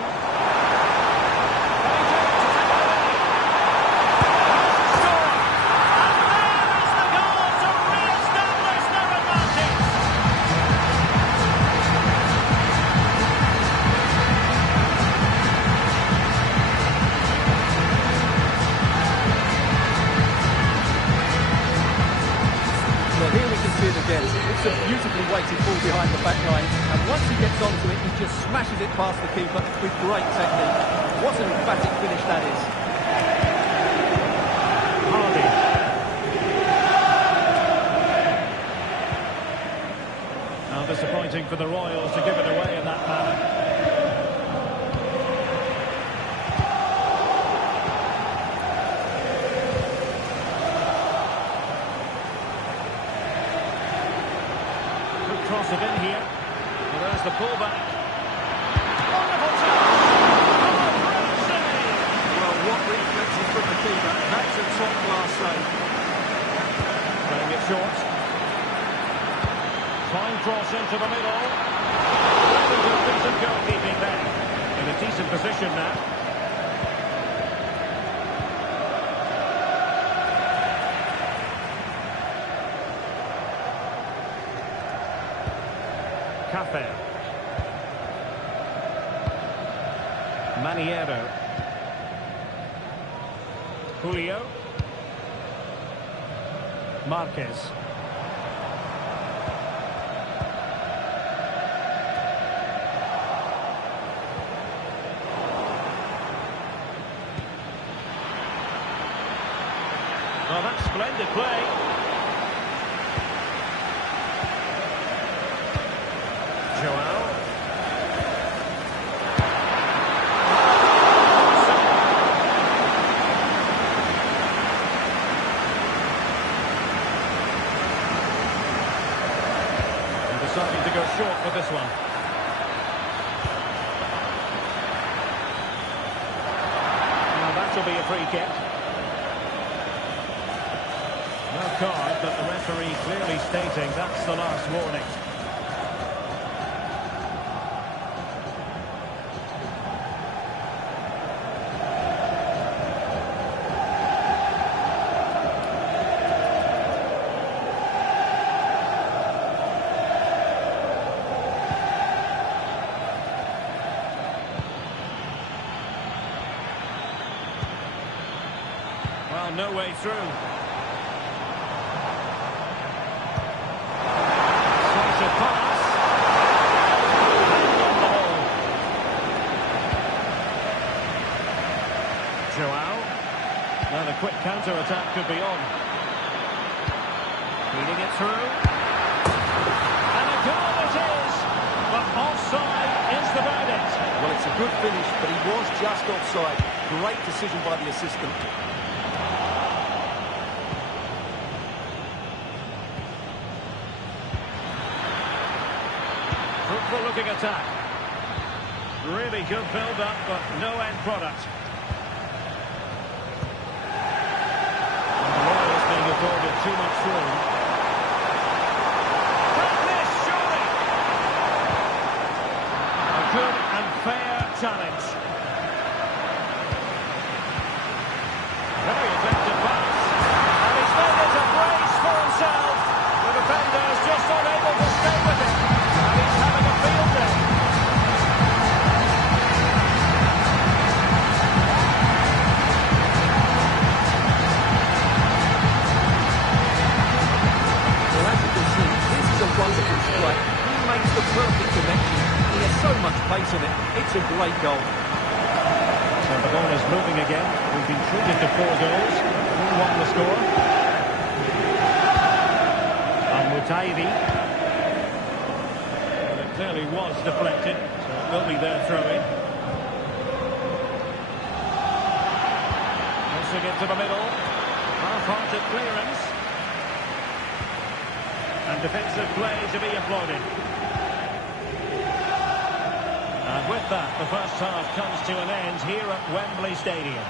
Well, here we can see it again. It's a beautifully weighted ball behind the back line, and once he gets onto it, he just smashes it past the keeper with great technique. What an emphatic finish that is. Hardy. Now disappointing for the Royals to give it away in that manner. Cross it in here. Well, there's the pullback. Wonderful touch. Oh, great save. Well, what reflexes from the keeper. That's a top-class save. Playing it short. Fine cross into the middle. Really good piece of goalkeeping there. In a decent position now. Cafe. Maniero. Julio. Marquez. Oh, that's splendid play. deciding to go short with this one. Now that'll be a free kick. No card, but the referee clearly stating that's the last warning. Well, no way through. Such a pass. And on the ball. Joao. Now the quick counter-attack could be on. Feeding it through. And a goal it is. But offside is the verdict. Well, it's a good finish, but he was just offside. Great decision by the assistant. Fruitful looking attack. Really good build-up, but no end product. And the Royals being afforded too much room. That miss, surely! A good and fair challenge. Very effective pass. And he's made it a brace for himself. The defender is just unable to stay with him. And he's having a field day. Well, as you can see, this is a wonderful strike. He makes the perfect connection. He has so much pace in it. It's a great goal. So the ball is moving again. We've been treated to 4 goals. 2-1 the score. And Mutaivi. Well, it clearly was deflected, so it will be their throw-in. Crossing it to the middle. Half-hearted clearance. And defensive play to be applauded. And with that, the first half comes to an end here at Wembley Stadium.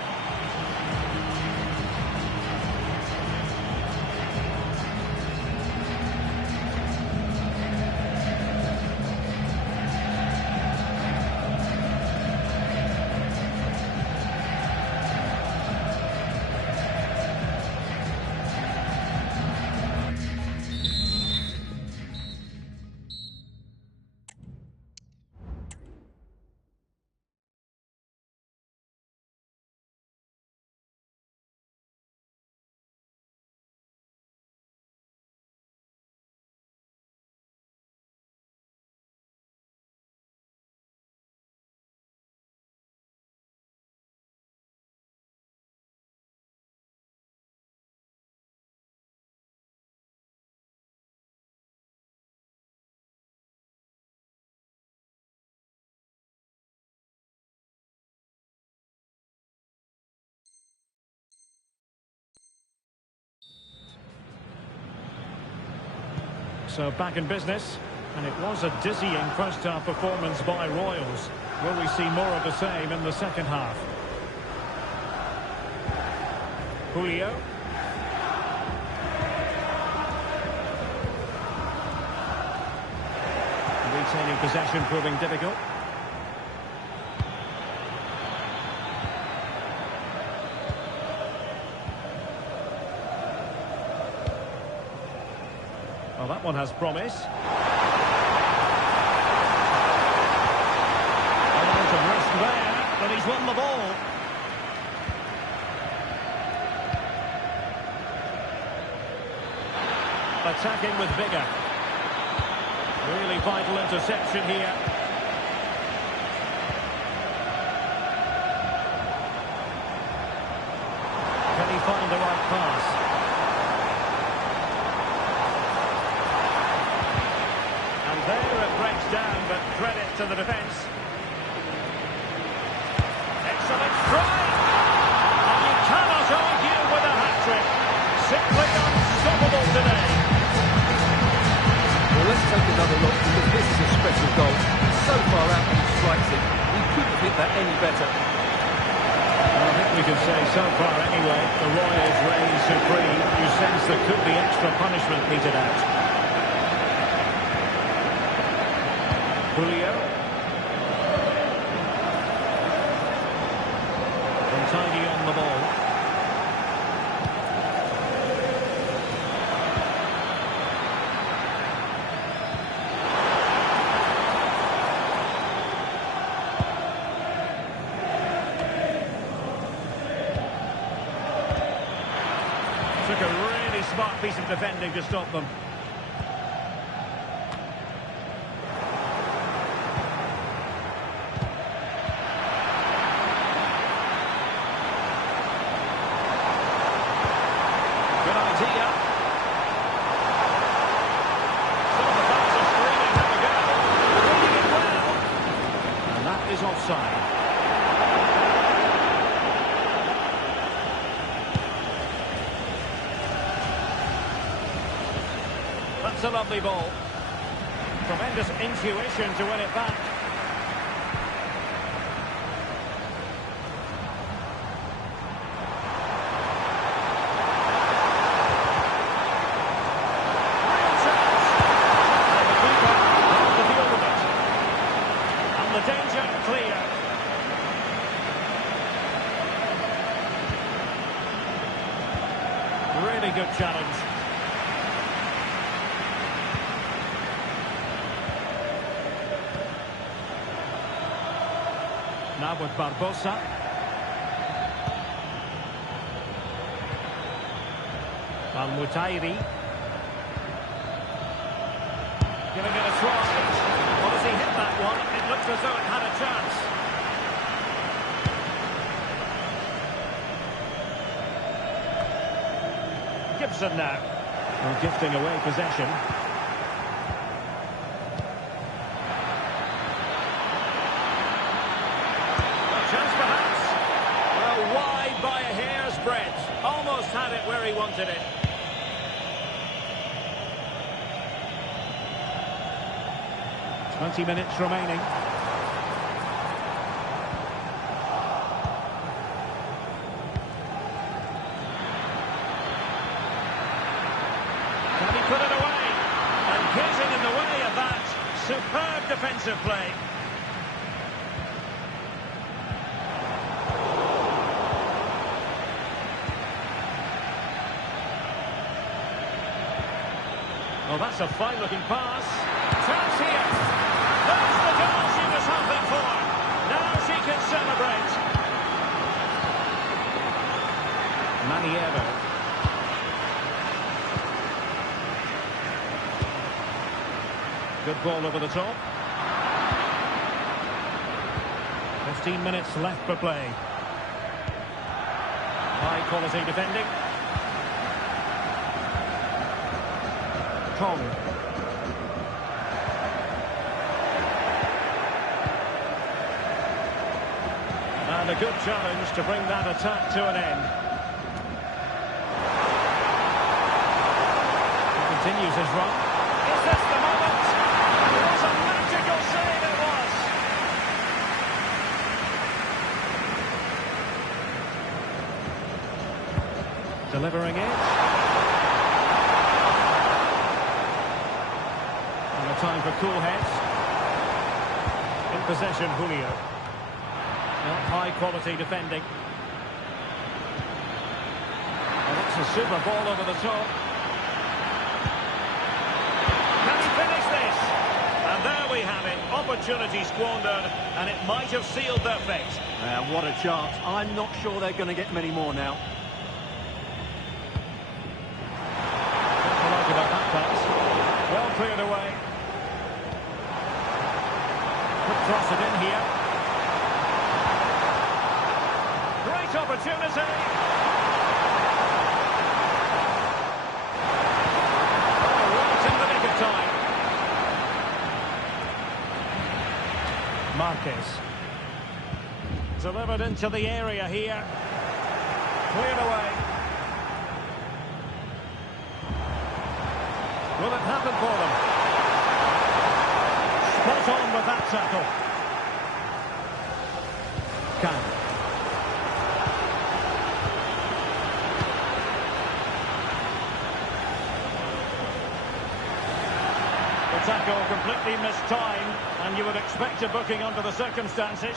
So back in business, and it was a dizzying first-half performance by Royals. Will we see more of the same in the second half? Julio. Retaining possession proving difficult. Well, that one has promise. Amount of risk there, but he's won the ball. Attacking with vigour. Really vital interception here. Can he find the right pass? There it breaks down, but credit to the defence. Excellent strike! And you cannot argue with a hat-trick. Simply unstoppable today. Well, let's take another look that any better. Well, I think we can say so far anyway, the Royals reign supreme. You sense there could be extra punishment meted out. Julio. Untidy on the ball. Took a really smart piece of defending to stop them. Good idea. Some of the fans are screaming, have a go. Reading it well. And that is offside. That's a lovely ball. Tremendous intuition to win it back. Real chance. And the keeper has to deal with it. And the danger clear. Really good challenge. Now with Barbosa. Al-Mutairi. Giving it a try. Well, as he hit that one, it looked as though it had a chance. Gibson now. Well, gifting away possession. Chance perhaps. Well, wide by a hair's breadth. Almost had it where he wanted it. .20 minutes remaining. Can he put it away? And getting in the way of that. Superb defensive play. Well, that's a fine-looking pass. Chance here. That's the goal she was hoping for. Now she can celebrate. Maniero. Good ball over the top. 15 minutes left for play. High-quality defending. Kong. And a good challenge to bring that attack to an end. He continues his run. Is this the moment? It was a magical save, it was. Delivering it. Time for cool heads. In possession, Julio. High quality defending. And it's a super ball over the top. Can he finish this? And there we have it. Opportunity squandered, and it might have sealed their fate. What a chance. I'm not sure they're going to get many more now. I like about that pass. Well cleared away. Cross it in here. Great opportunity. Right in the nick of time. Marquez. Delivered into the area here. Cleared away. Will it happen for them? Spot on with that tackle. can. The tackle completely mistimed, and you would expect a booking under the circumstances.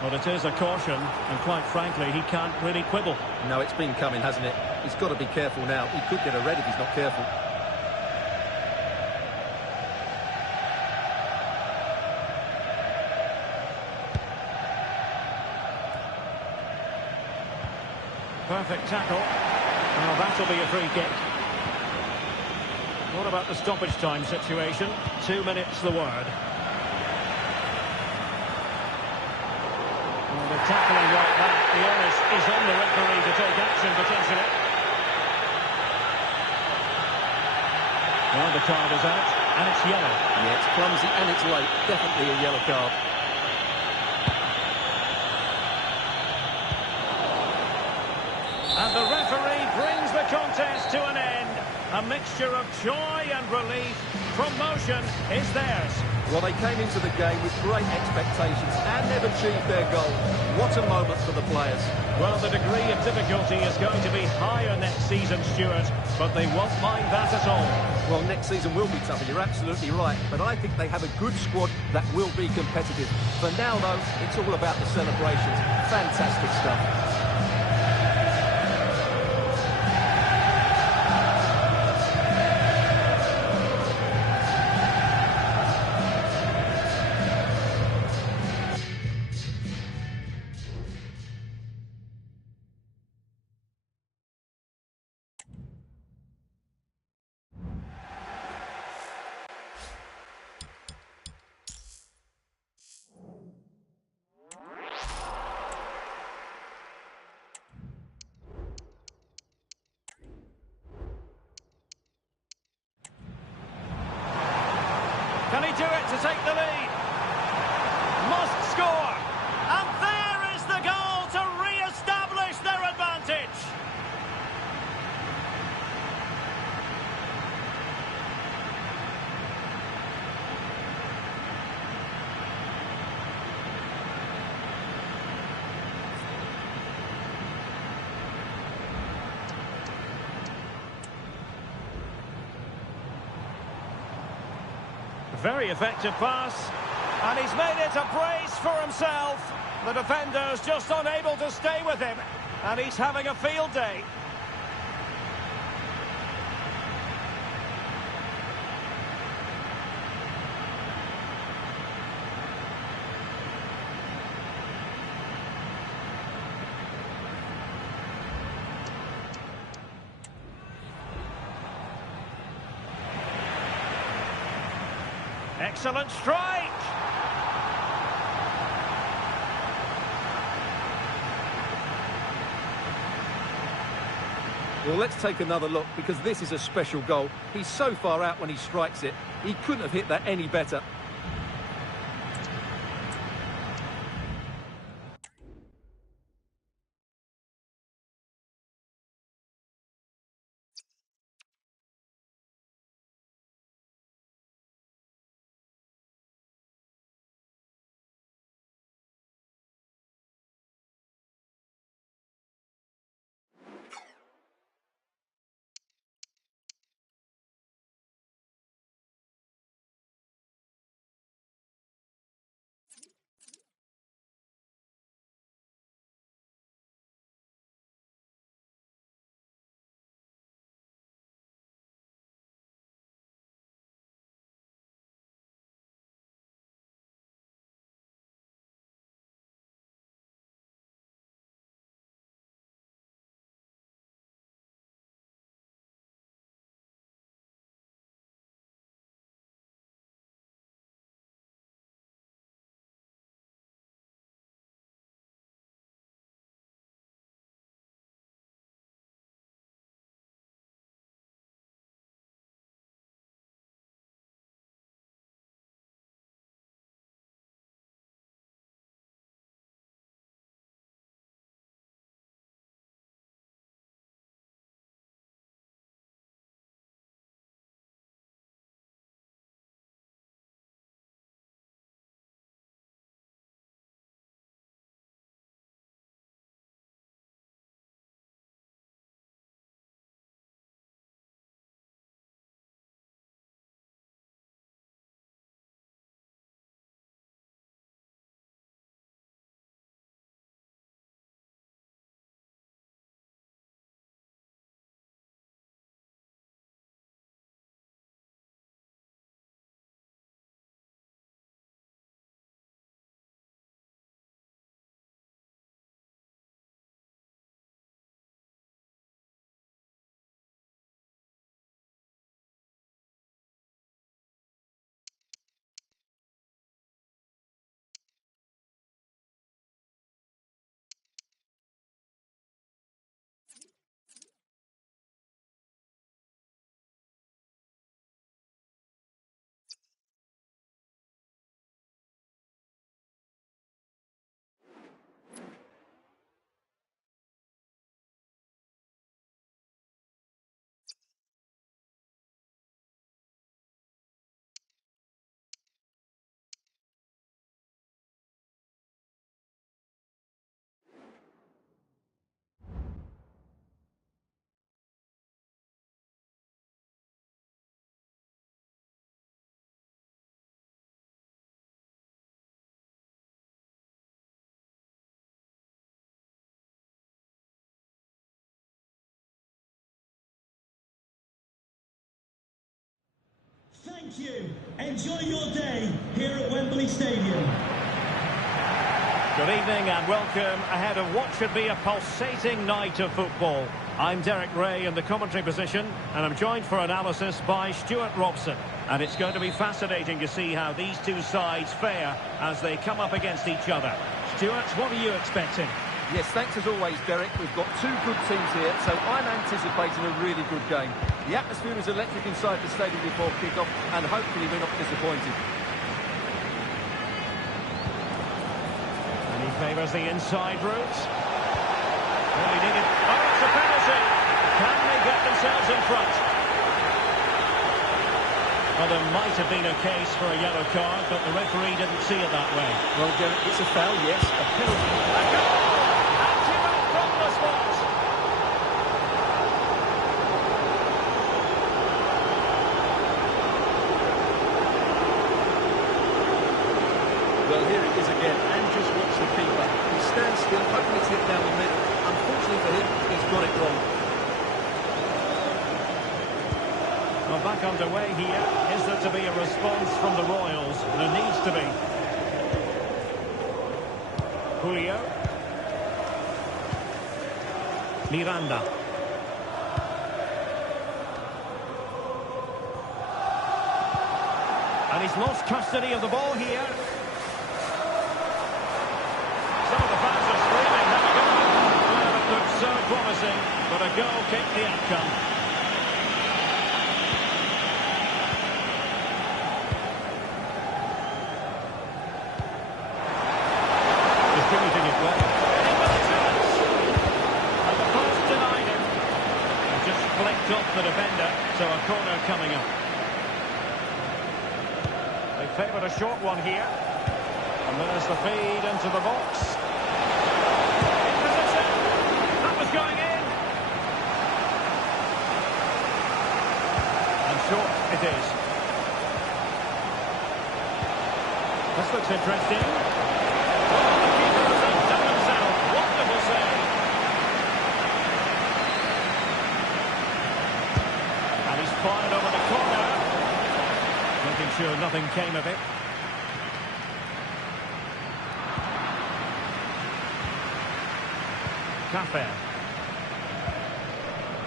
But it is a caution, and quite frankly, he can't really quibble. No, it's been coming, hasn't it? He's got to be careful now. He could get a red if he's not careful. Perfect tackle. Well, that'll be a free kick. What about the stoppage time situation? 2 minutes the word. And the tackling like that, the onus is on the referee to take action potentially. Well, the card is out, and it's yellow. Yeah, it's clumsy and it's late. Definitely a yellow card. And the referee brings the contest to an end. A mixture of joy and relief. Promotion is theirs. Well, they came into the game with great expectations and they've achieved their goal. What a moment for the players. Well, the degree of difficulty is going to be higher next season, Stuart, but they won't mind that at all. Well, next season will be tougher, you're absolutely right, but I think they have a good squad that will be competitive. For now, though, it's all about the celebrations. Fantastic stuff. Can he do it to take the lead? Must score! And there is the goal to re-establish their advantage! Very effective pass, and he's made it a brace for himself. The defender's just unable to stay with him, and he's having a field day. Excellent strike! Well, let's take another look, because this is a special goal. He's so far out when he strikes it. He couldn't have hit that any better. Thank you. Enjoy your day here at Wembley Stadium. Good evening and welcome ahead of what should be a pulsating night of football. I'm Derek Ray in the commentary position, and I'm joined for analysis by Stuart Robson. And it's going to be fascinating to see how these two sides fare as they come up against each other. Stuart, what are you expecting? Yes, thanks as always, Derek. We've got two good teams here, so I'm anticipating a really good game. The atmosphere is electric inside the stadium before kick-off, and hopefully we're not disappointed. And he favours the inside route. Really needed. Oh, it's a penalty! Can they get themselves in front? Well, there might have been a case for a yellow card, but the referee didn't see it that way. Well, Derek, it's a foul, yes, a penalty. A goal! Active from the spot! Well, here it is again, and just watch the keeper. He stands still, hoping it's hit down the middle. Unfortunately for him, he's got it wrong. Well, back underway here. Is there to be a response from the Royals? There needs to be. Julio. Miranda. And he's lost custody of the ball here. Some of the fans are screaming, have a go. Well, it looks so promising, but a goal kicked the outcome. Distributing it well. In with a chance. And the post denied him. And just flicked off the defender, so a corner coming up. They favoured a short one here. And there's the feed into the box. In position. That was going in. And short it is. This looks interesting. Oh, the keeper has outdone himself. Wonderful save. And he's fired over the corner. Making sure nothing came of it. Cafe.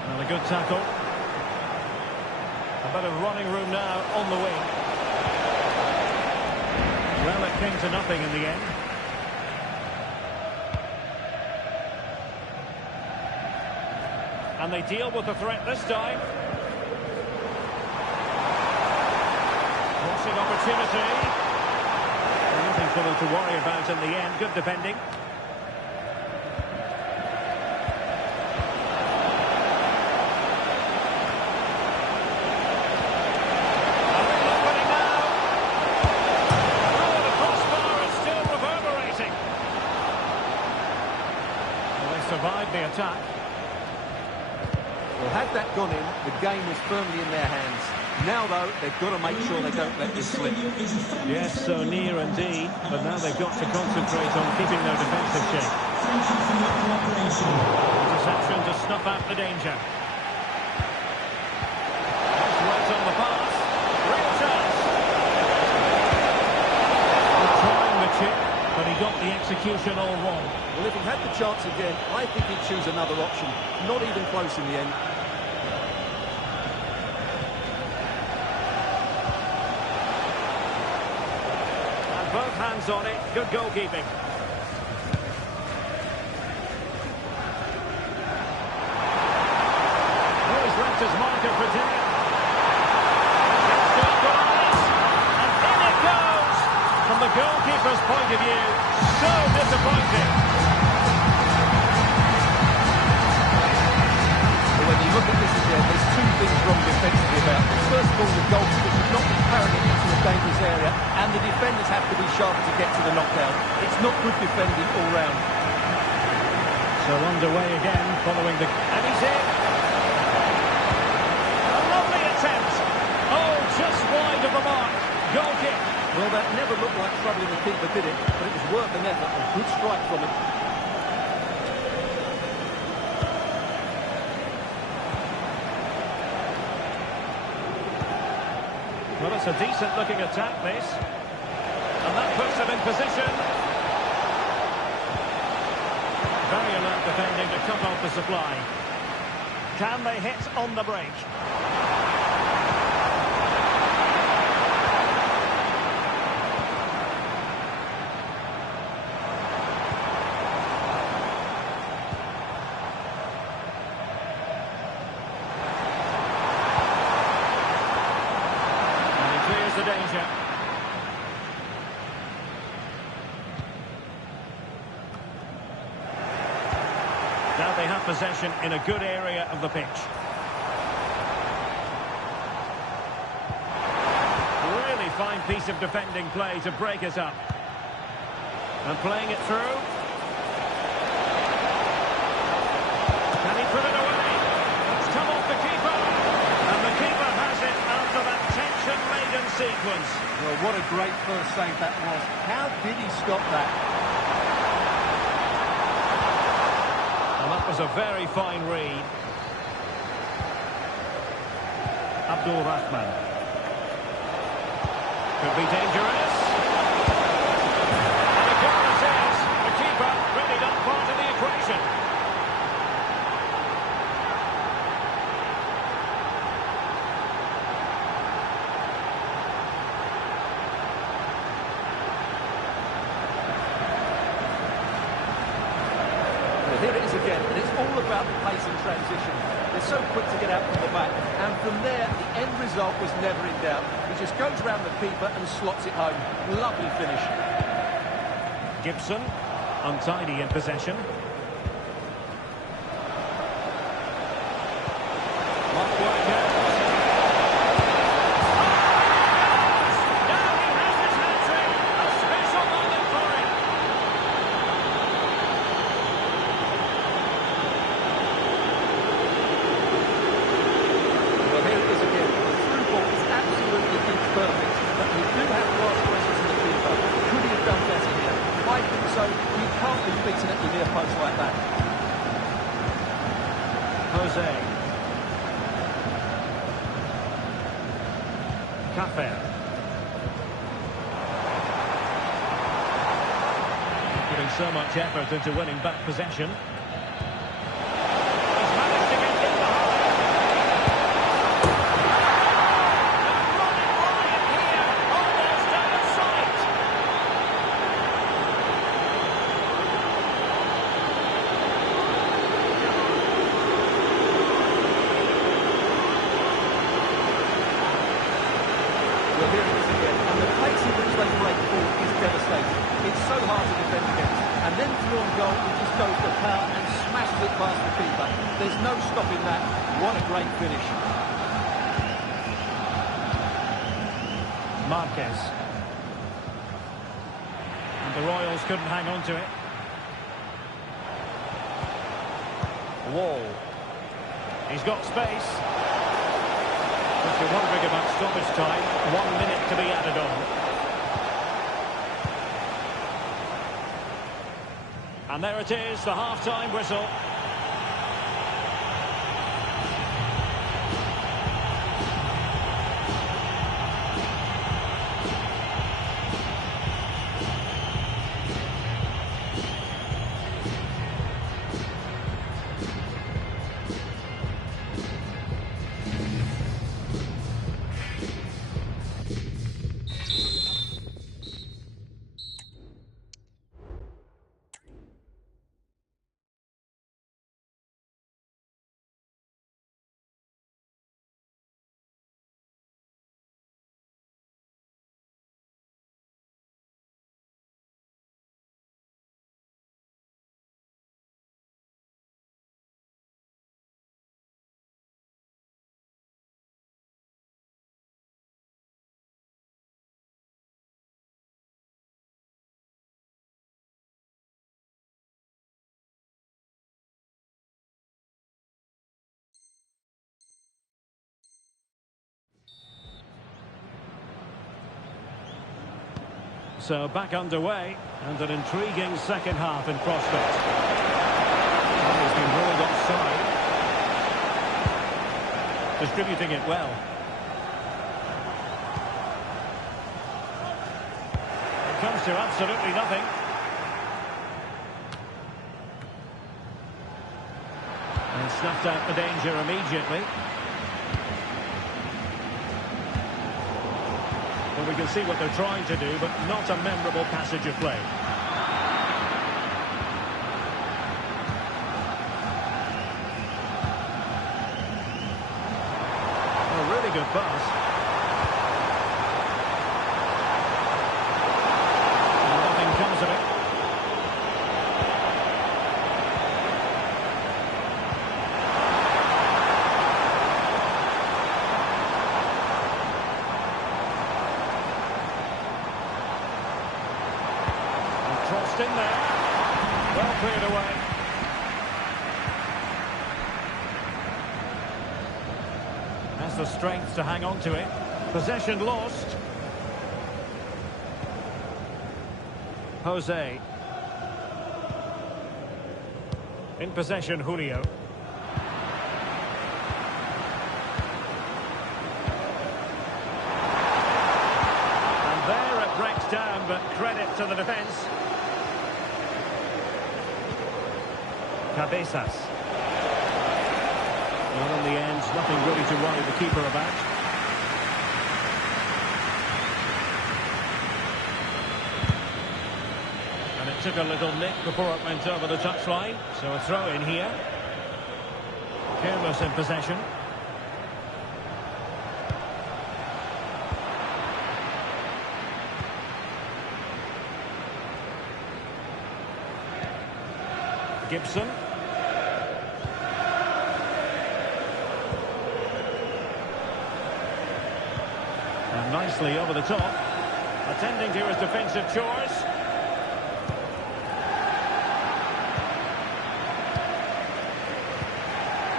And a good tackle. A bit of running room now on the wing. Well, it came to nothing in the end. And they deal with the threat this time. Crossing opportunity. Nothing for them to worry about in the end. Good defending. Survived the attack. Well, had that gone in, the game was firmly in their hands. Now, though, they've got to make sure they don't let this slip. Yes, so near indeed, but now they've got to concentrate on keeping their defensive shape. Thank you for your cooperation. Interception to snuff out the danger. That's right on the pass. Real chance. Trying the chip, but he got the execution all wrong. Well, if he had the chance again, I think he'd choose another option. Not even close in the end. And both hands on it. Good goalkeeping. Oh, he's left his marker for dead. Gets to equalise. And in it goes. From the goalkeeper's point of view, so disappointing. When you look at this again, there's two things wrong defensively about this. First of all, the goalkeeper should not be carrying it into a dangerous area, and the defenders have to be sharp to get to the knockdown. It's not good defending all round. So underway again, following the... And he's in! A lovely attempt! Oh, just wide of the mark. Goal kick. Well, that never looked like troubling the keeper, did it? But it was worth an effort. A good strike from him. Well, it's a decent-looking attack, this. And that puts them in position. Very alert defending to cut off the supply. Can they hit on the break? And he clears the danger. Now they have possession in a good area of the pitch. Really fine piece of defending play to break us up. And playing it through. Can he put it away? It's come off the keeper. And the keeper has it after that tension-laden sequence. Well, what a great first save that was. How did he stop that? That was a very fine read. Abdul Rahman. Could be dangerous. And a goal it is. The keeper really not part of the equation. Here it is again, and it's all about the pace and transition. They're so quick to get out from the back, and from there, the end result was never in doubt. He just goes around the keeper and slots it home. Lovely finish. Gibson, untidy in possession. Not working. Now he has his hat-trick. A special moment for him. Well, here it is again. The through ball is absolutely imperfect, but we do have last questions in the keeper. Could he have done better here? I think so. You can't be beaten at the near post like that. Jose. Cafe. Putting so much effort into winning back possession. He's managed to get in behind. And running wide here, almost out of sight. Well, here it is again, and the pace in which they break forward is devastating. It's so hard to defend against. And then through on goal, he just goes to power and smashes it past the keeper. There's no stopping that. What a great finish. Marquez. And the Royals couldn't hang on to it. Wall. He's got space. If you're wondering about stoppage time, 1 minute to be added on. And there it is, the half-time whistle. So back underway, and an intriguing second half in prospect. He's been ruled offside. Distributing it well. comes to absolutely nothing. And snuffed out the danger immediately. Well, we can see what they're trying to do, but not a memorable passage of play. A really good pass. And nothing comes of it. Crossed in there. Well cleared away. Has the strength to hang on to it. Possession lost. Jose. In possession, Julio. And there it breaks down, but credit to the defence. Cabezas. Well, in the end, nothing really to worry the keeper about. And it took a little nick before it went over the touchline. So a throw in here. Careless in possession. Gibson. And nicely over the top. Attending to his defensive chores.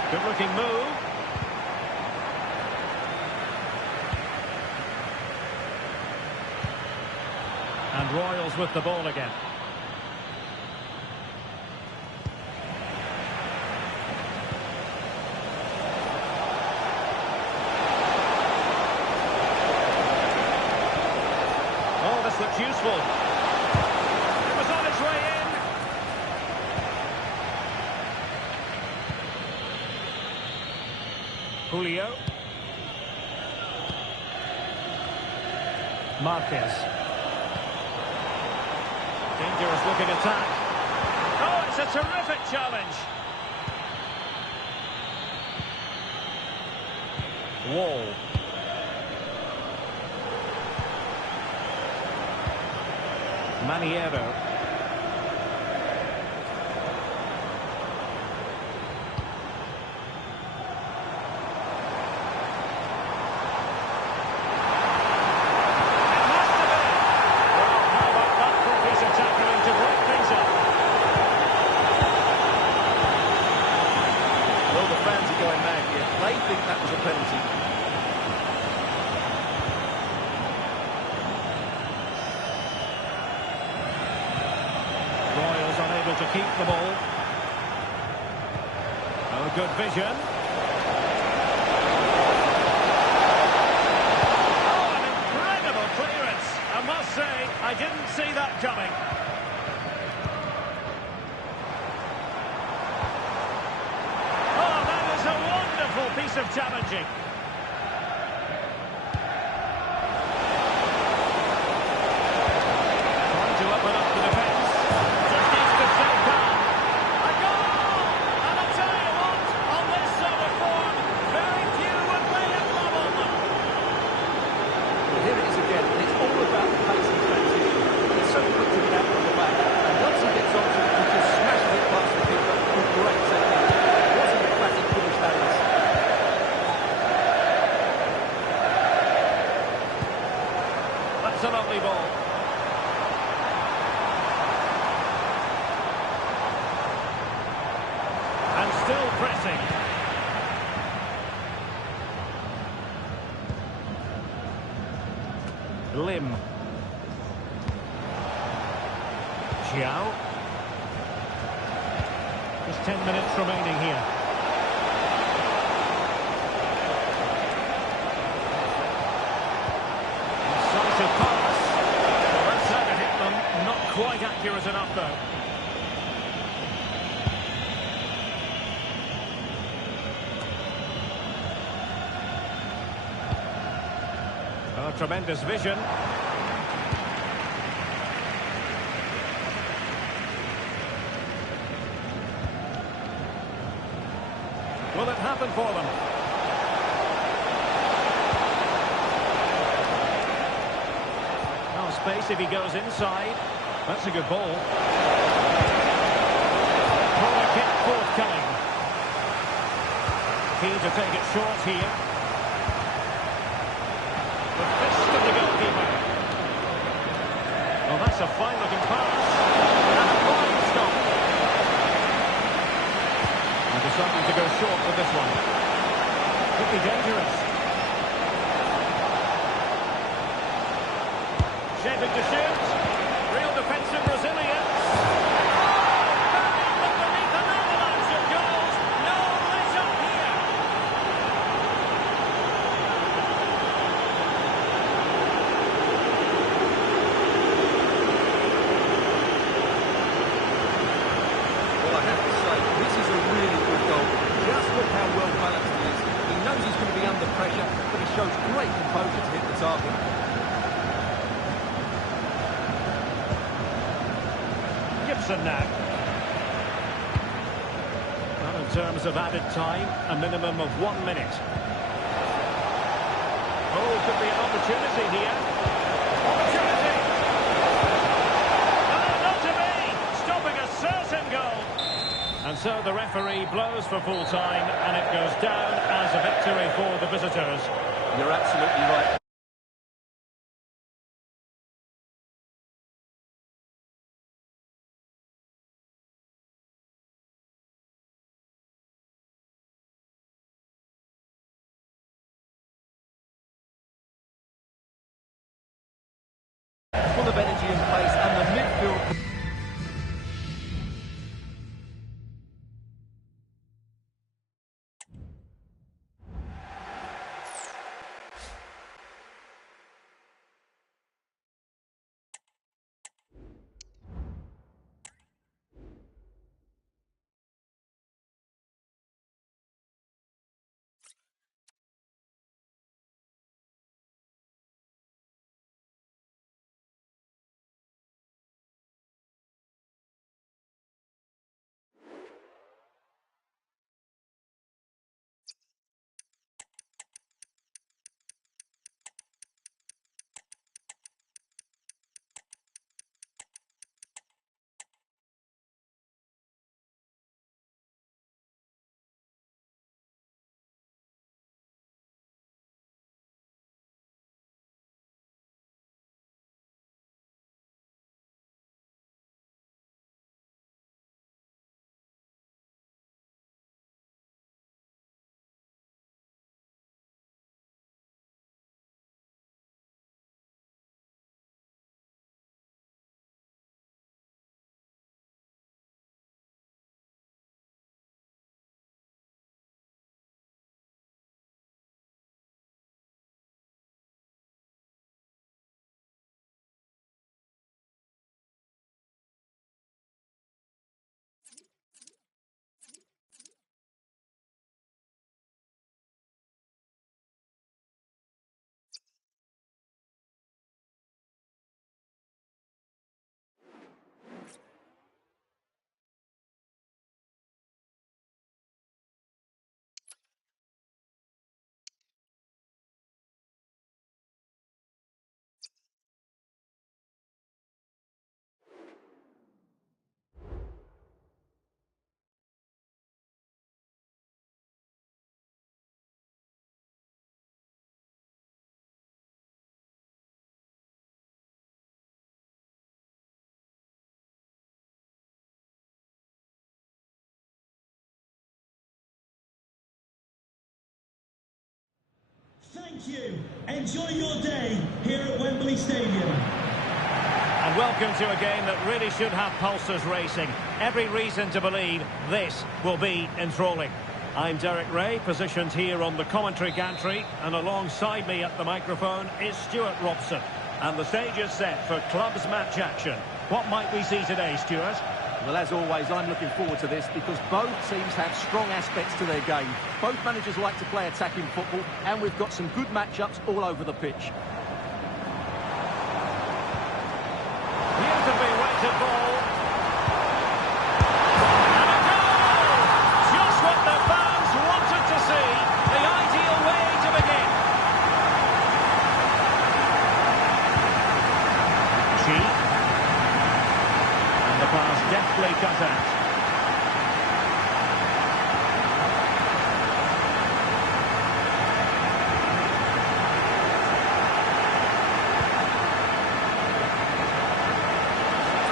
Good looking move. And Royals with the ball again. Looks useful. It was on its way in. Julio. Marquez. Dangerous looking attack. Oh, it's a terrific challenge. Wall. Maniero. To keep the ball. Oh, good vision. Oh, an incredible clearance. I must say, I didn't see that coming. Oh, that is a wonderful piece of challenging. Trying to open up the defence. That's a lovely ball. And still pressing. Lim. Xiao. Just 10 minutes remaining here. Decisive pass. Well, that's it. though. Oh, tremendous vision. Will it happen for them? Oh, space if he goes inside. That's a good ball. Corner kick forthcoming. Keen to take it short here. The fist of the goalkeeper. Well, that's a fine-looking pass. And a fine stop. And deciding to go short with this one. Could be dangerous. Shaping to shoot. Real defensive resilience. Oh, buried but beneath an avalanche of goals. No let up here. Well, I have to say, this is a really good goal. Just look how well balanced he is. He knows he's going to be under pressure, but he shows great composure to hit the target. Now. Well, in terms of added time, a minimum of 1 minute. Oh, could be an opportunity here. Opportunity! Oh, not to be! Stopping a certain goal. And so the referee blows for full time, and it goes down as a victory for the visitors. You're absolutely right. Full of energy and pace, and the midfield. Thank you. Enjoy your day here at Wembley Stadium. And welcome to a game that really should have pulses racing. Every reason to believe this will be enthralling. I'm Derek Ray, positioned here on the commentary gantry, and alongside me at the microphone is Stuart Robson. And the stage is set for clubs match action. What might we see today, Stuart? Well, as always, I'm looking forward to this because both teams have strong aspects to their game. Both managers like to play attacking football, and we've got some good matchups all over the pitch. Beautifully weighted ball. And a goal! Just what the fans wanted to see. The ideal way to begin. And the pass deftly cut out.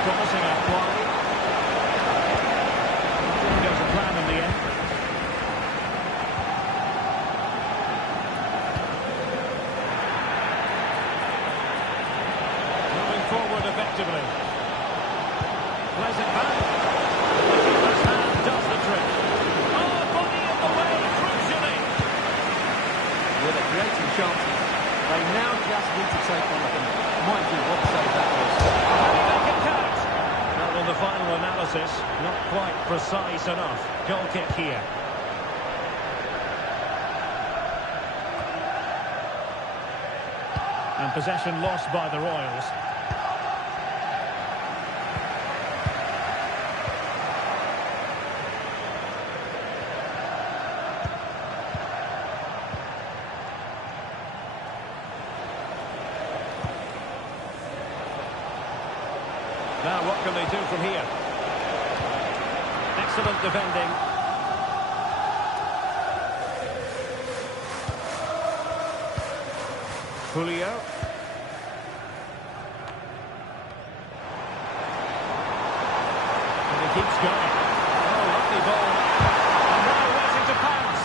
Promising out wide. Didn't go to plan in the end. Moving forward effectively. Plays it back. The keeper's hand does the trick. Oh, body in the way, crucially. Well, they're creating chances. They now just need to take one of them. Mind you, what a save that was. Can he make it count? Well, on the final analysis, not quite precise enough. Goal kick here. And possession lost by the Royals. Now, what can they do from here? Excellent defending. Julio. And he keeps going. Oh, lovely ball. And now waiting to pounce.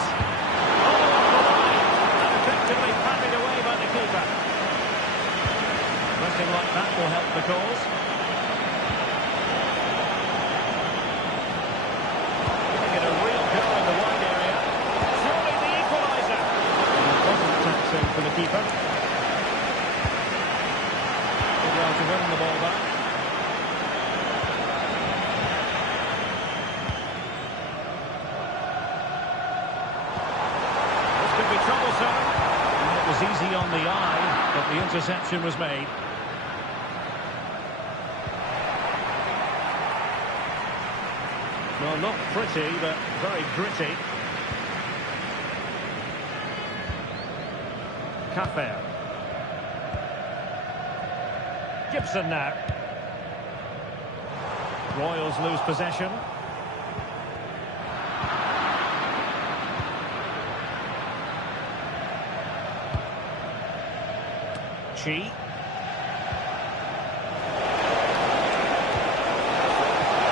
Oh, off the line. And effectively parried away by the keeper. Nothing like that will help the cause. For the keeper. Did well to win the ball back. This could be troublesome. And it was easy on the eye, but the interception was made. Well, not pretty, but very gritty. Cafe. Gibson now. Royals lose possession. Chi.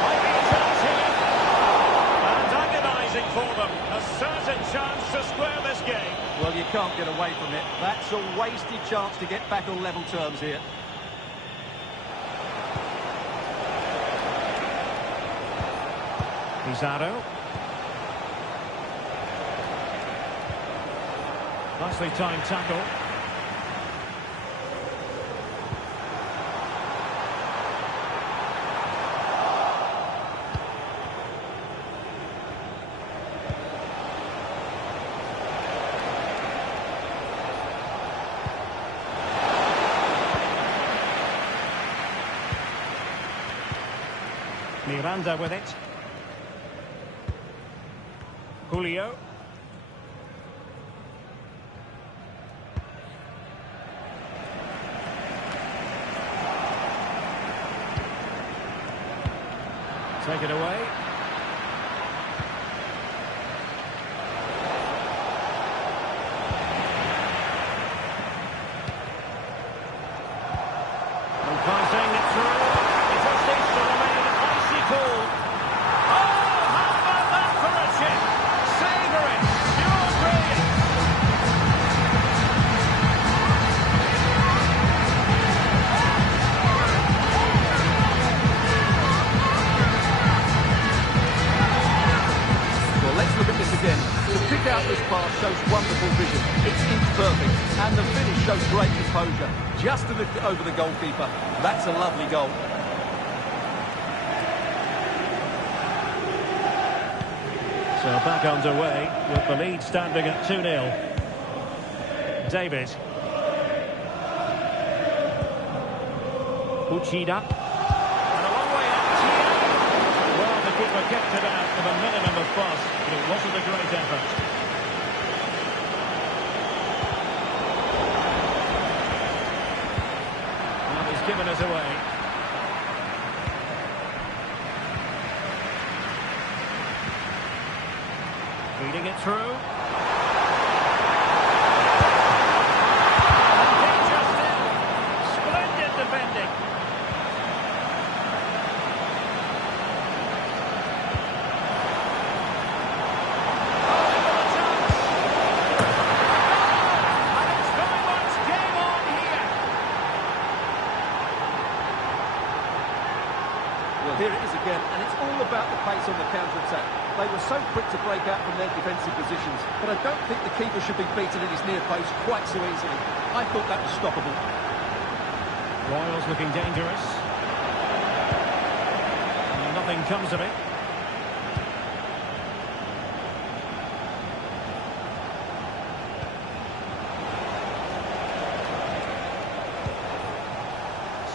Might be a chance here. And agonising for them. A certain chance to square this game. Well, you can't get away from it. That's a wasted chance to get back on level terms here. Pizarro. Nicely timed tackle. Miranda with it. Julio. Take it away. And passing it through. It just needs to remain icy cold. Oh, how about that for a chip? Savour it. Pure brilliance. Well, let's look at this again. To pick out this pass shows wonderful vision. It's inch perfect. And the finish shows great composure. Just to lift it over the goalkeeper. That's a lovely goal. So back underway with the lead standing at 2-0. David. Uchida. And a long way out here. Well, the keeper kept it out with a minimum of fuss, but it wasn't a great effort. Well, he's given it away. Feeding it through. Danger still. Splendid defending. Well, here it is again, and it's all about the pace on the counter-attack. They were so quick to break out from their defensive positions, but I don't think the keeper should be beaten at his near post quite so easily. I thought that was stoppable. Royals looking dangerous. And nothing comes of it.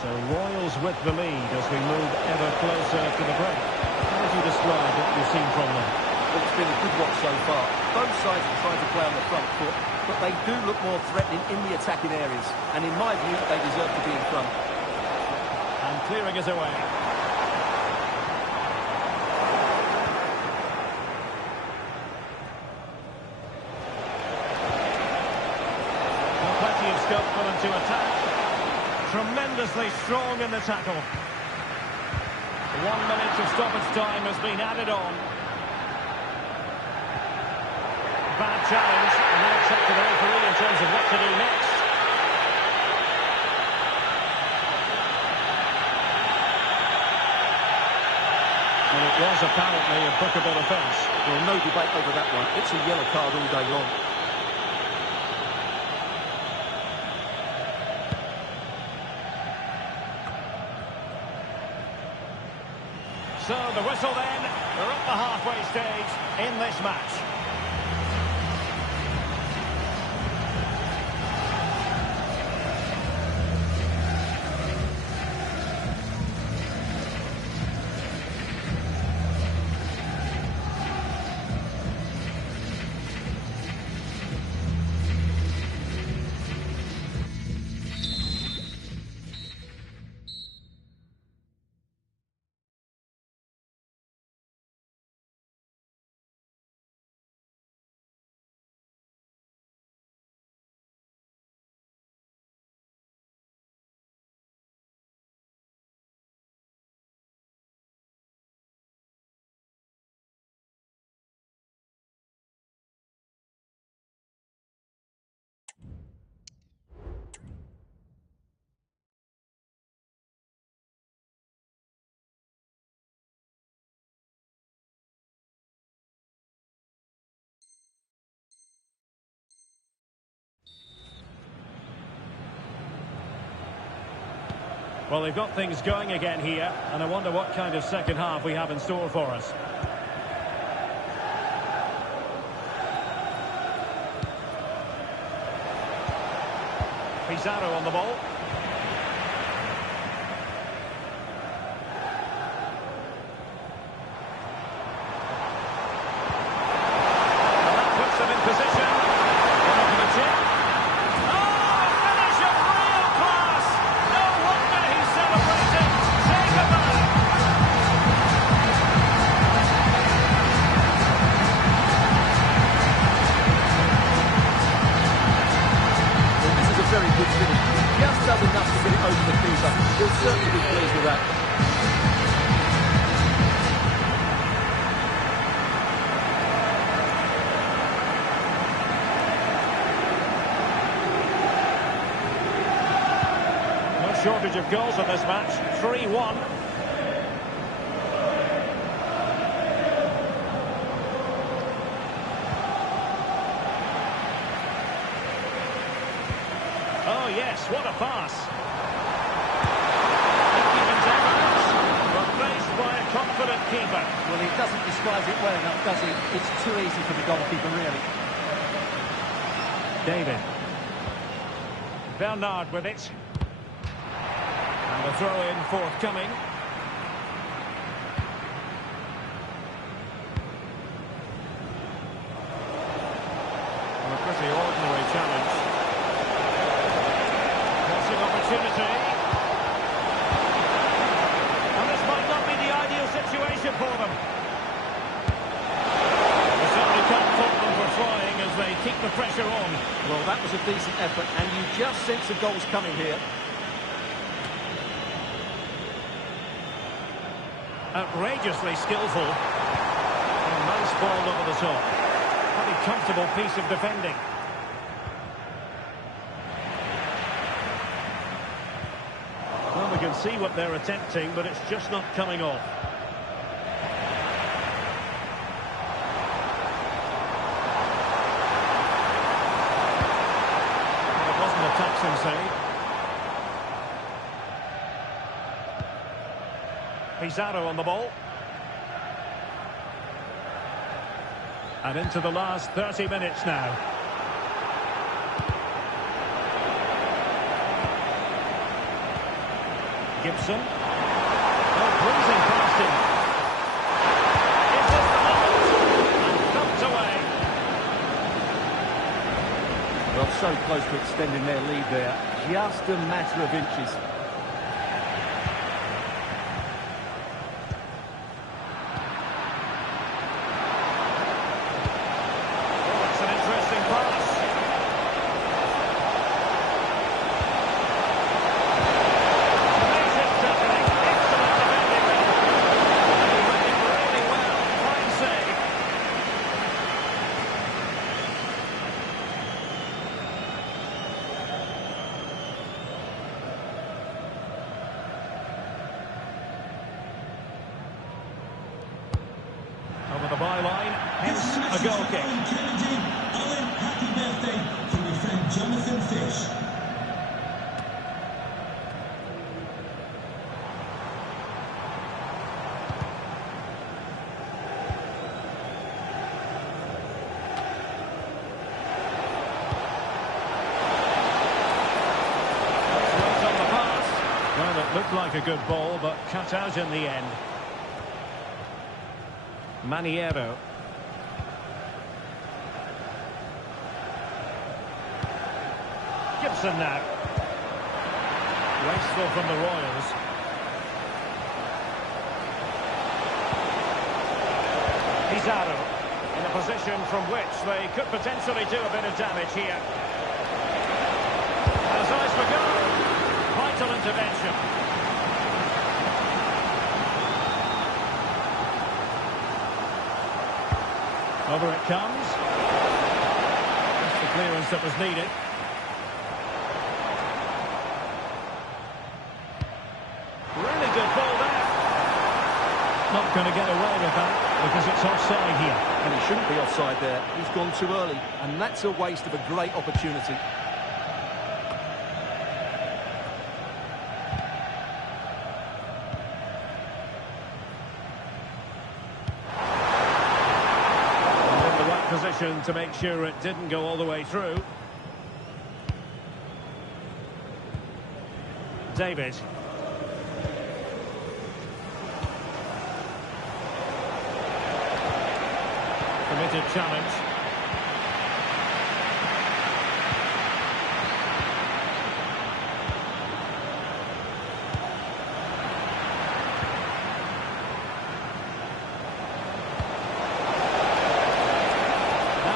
So Royals with the lead as we move ever closer to the break. How would you describe what you've seen from them? Well, it's been a good watch so far. Both sides are trying to play on the front foot, but they do look more threatening in the attacking areas. And in my view, they deserve to be in front. And clearing it away. Well, plenty of scope for them to attack. Tremendously strong in the tackle. 1 minute of stoppage time has been added on. Bad challenge, and now it's up to the referee in terms of what to do next. And it was apparently a bookable offence. Well, no debate over that one. It's a yellow card all day long. So the whistle then, we're at the halfway stage in this match. Well, they've got things going again here, and I wonder what kind of second half we have in store for us. Pizarro on the ball. And that puts them in position. Going for the chip. Oh, a finish of real class! No wonder he's celebrating. Say goodbye. Well, this is a very good finish. Just does enough to get it over the keeper. He'll certainly be pleased with that. No shortage of goals in this match. 3-1. Oh yes, what a pass. Replaced by a confident keeper. Well, he doesn't disguise it well enough, does he? It's too easy for the goalkeeper, really. David. Bernard with it. And the throw-in forthcoming. Well, a pretty ordinary challenge. Crossing opportunity. And this might not be the ideal situation for them. They certainly can't fault them for trying as they keep the pressure on. Well, that was a decent effort, and you just sense the goals coming here. Outrageously skillful. A nice ball over the top. Pretty comfortable piece of defending. Well, we can see what they're attempting, but it's just not coming off. Well, it wasn't a taxing save. Pizarro on the ball. And into the last 30 minutes now. Gibson. Oh, pleasing passing. Is this the moment? And thumped away. Well, so close to extending their lead there. Just a matter of inches. Over the byline, hence a goal kick. Kennedy, Owen, happy birthday from your friend Jonathan Fish. Right on the pass. Well, it looked like a good ball, but cut out in the end. Maniero. Gibson now. Wasteful from the Royals. Pizarro in a position from which they could potentially do a bit of damage here. As eyes for goal. Vital intervention. Over it comes. That's the clearance that was needed. Really good ball there. Not going to get away with that because it's offside here. And he shouldn't be offside there. He's gone too early, and that's a waste of a great opportunity. Position to make sure it didn't go all the way through. David. Committed challenge.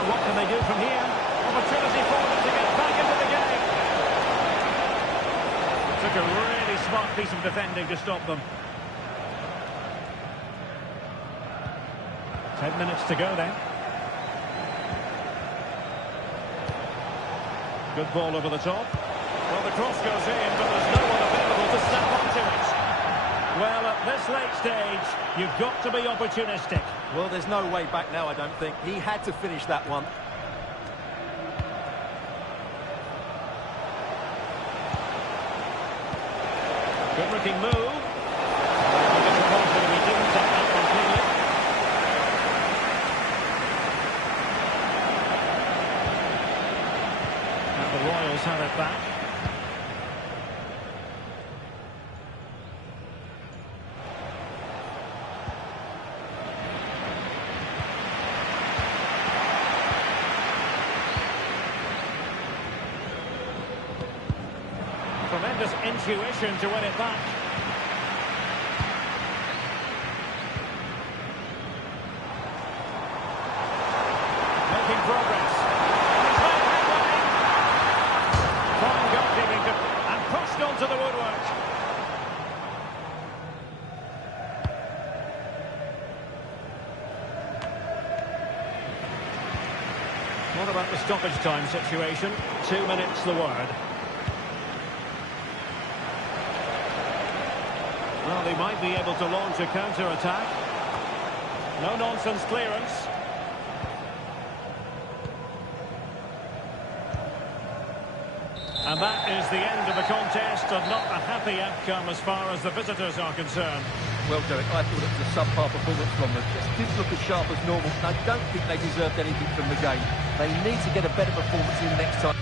What can they do from here? Opportunity for them to get back into the game. Took a really smart piece of defending to stop them. 10 minutes to go then. Good ball over the top. Well, the cross goes in, but there's no one available to snap onto it. Well, at this late stage, you've got to be opportunistic. Well, there's no way back now, I don't think. He had to finish that one. Good looking move. He didn't take that one clean. it back. Tremendous intuition to win it back. Making progress. Fine goalkeeping and pushed onto the woodwork. What about the stoppage time situation? 2 minutes the word. Well, they might be able to launch a counter-attack. No-nonsense clearance. And that is the end of the contest, and not a happy outcome as far as the visitors are concerned. Well, Derek, I thought it was a subpar performance from them. Just didn't look as sharp as normal. I don't think they deserved anything from the game. They need to get a better performance in next time.